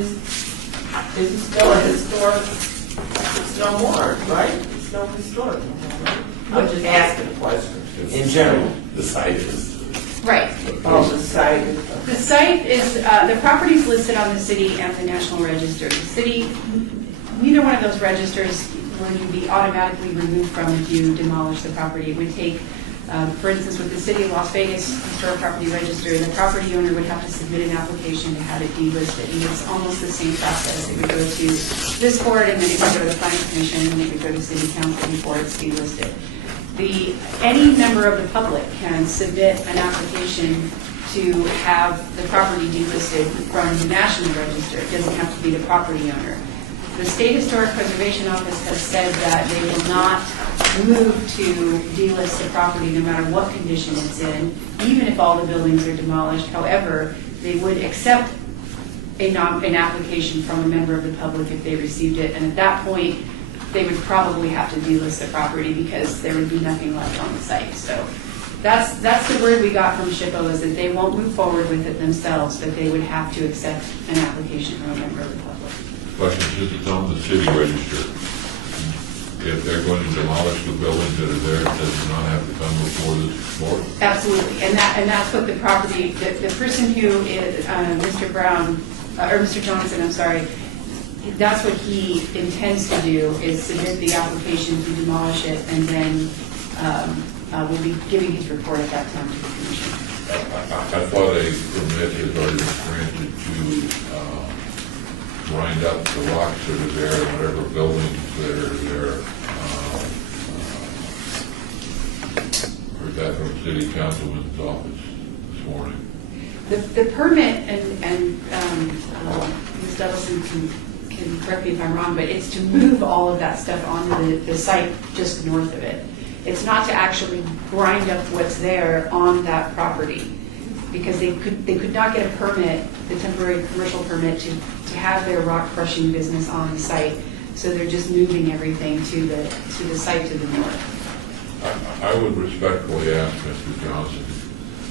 it's still a historic, it's no more, right? It's no historic. I'm just asking a question. In general, The site is. Right. oh, the site. The site is, the property is listed on the city and the National Register. The city, neither one of those registers would be automatically removed from if you demolish the property. It would take, for instance, with the City of Las Vegas Historic Property Register, the property owner would have to submit an application to have it delisted. And it's almost the same process. It would go to this board, and then it would go to the Planning Commission, and it would go to City Council before it's delisted. Any member of the public can submit an application to have the property delisted from the National Register. It doesn't have to be the property owner. The State Historic Preservation Office has said that they will not move to delist the property no matter what condition it's in, even if all the buildings are demolished. However, they would accept an application from a member of the public if they received it, and at that point, they would probably have to delist the property because there would be nothing left on the site. So that's the word we got from SHPO, is that they won't move forward with it themselves, but they would have to accept an application from a member of the public. Question, since it's on the city register, if they're going to demolish the buildings that are there, does it not have to come before this board? Absolutely, and that's what the property, the person who is Mr. Brown, or Mr. Johnson, I'm sorry, that's what he intends to do, is submit the application to demolish it, and then we'll be giving his report at that time to the commission. I thought a permit has already been granted to grind up the rocks that are there, and whatever buildings that are there. Heard that from City Councilman's office this morning. The permit, and Ms. Douglason can correct me if I'm wrong, but it's to move all of that stuff onto the site just north of it. It's not to actually grind up what's there on that property. because they could not get a permit, the temporary commercial permit, to have their rock crushing business on the site. So they're just moving everything to the site to the north. I would respectfully ask Mr. Johnson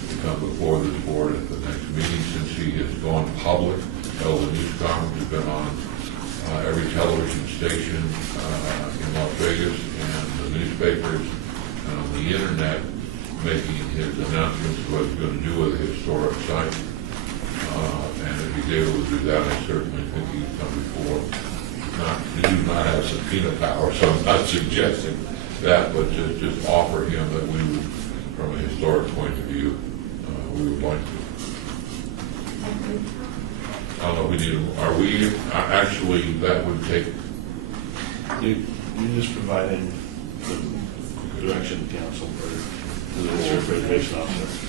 to come before this board at the next meeting, since he has gone public. The news conference has been on every television station in Las Vegas and the newspapers and on the internet, making his announcements of what he's going to do with a historic site. And if he's able to do that, I certainly think he can come before. He does not have subpoena power, so I'm not suggesting that, but just offer him that we would, from a historic point of view, we would like to. I don't know, we need, are we, actually, that would take, You just providing the direction to council or to the Historic Preservation Officer.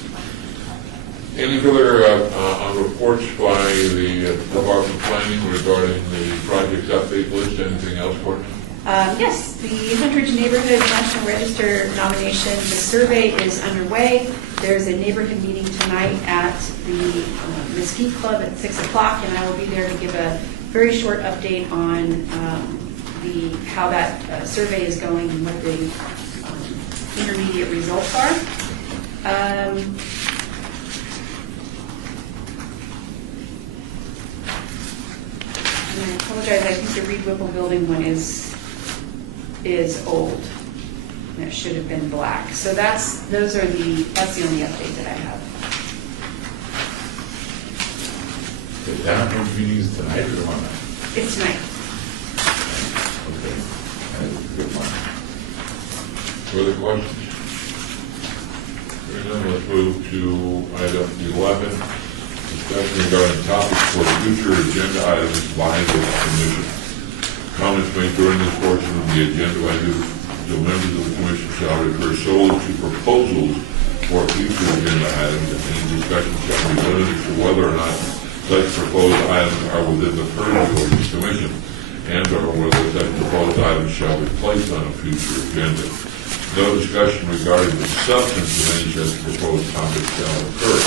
any further on reports by the Department of Planning regarding the project update list? Anything else, Courtney? Yes, the Huntridge Neighborhood National Register nomination, the survey is underway. There's a neighborhood meeting tonight at the Mesquite Club at 6 o'clock, and I will be there to give a very short update on how that survey is going and what the intermediate results are. And I apologize, I think the Reed Whipple building one is old. And it should have been black. So that's the only update that I have. The town meetings tonight or tomorrow night? It's tonight. Okay. That's a good one. Further questions? Hearing none, let's move to item 11, discussion regarding topics for future agenda items by the commission. Comments made during this portion of the agenda by the members of the commission shall refer solely to proposals for future agenda items, and any discussion shall be limited to whether or not such proposed items are within the purview of the commission, and/or whether such proposed items shall be placed on a future agenda. No discussion regarding the substance of any such proposed topic shall occur.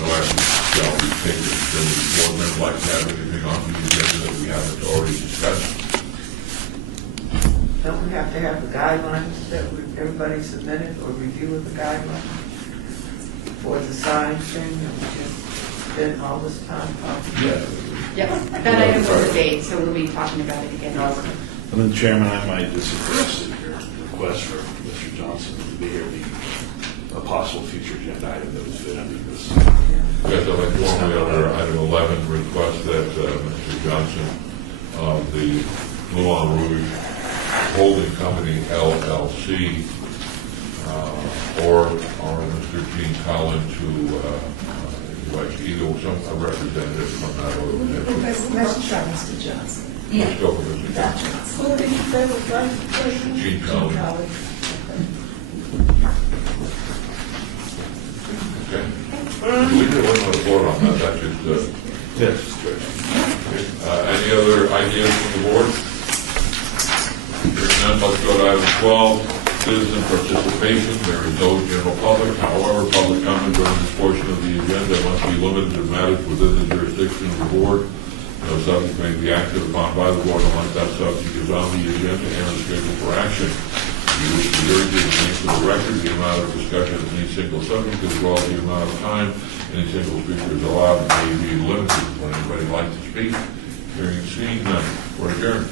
No action shall be taken. Does the board member like to have anything on the agenda that we haven't already discussed? Don't we have to have the guidelines that everybody submitted or review of the guidelines for the sign thing that we just spent all this time talking about? Yep. That item was a date, so we'll be talking about it again next week. And then, Chairman, I might just address your request for Mr. Johnson to be here, a possible future agenda item that would fit under this. Yes, I'd like to formally under item 11 request that Mr. Johnson of the Moulin Rouge Holding Company LLC or Mr. Gene Collins who invite either a representative from that organization. Let's try Mr. Johnson. Let's go for Mr. Johnson. Who did you say was vice president? Gene Collins. Okay. We can wait on the floor on that. That's just Yes. any other ideas from the board? Hearing none, let's go to item 12, citizen participation. There is no general public. However, public comment during this portion of the agenda must be limited to matters within the jurisdiction of the board. No subject may be acted upon by the board unless that subject is on the agenda and is scheduled for action. We wish to urge you to name for the record the amount of discussion of any single subject as well as the amount of time any single speaker is allowed may be limited. Would anybody like to speak? Hearing and seeing none, we're adjourned.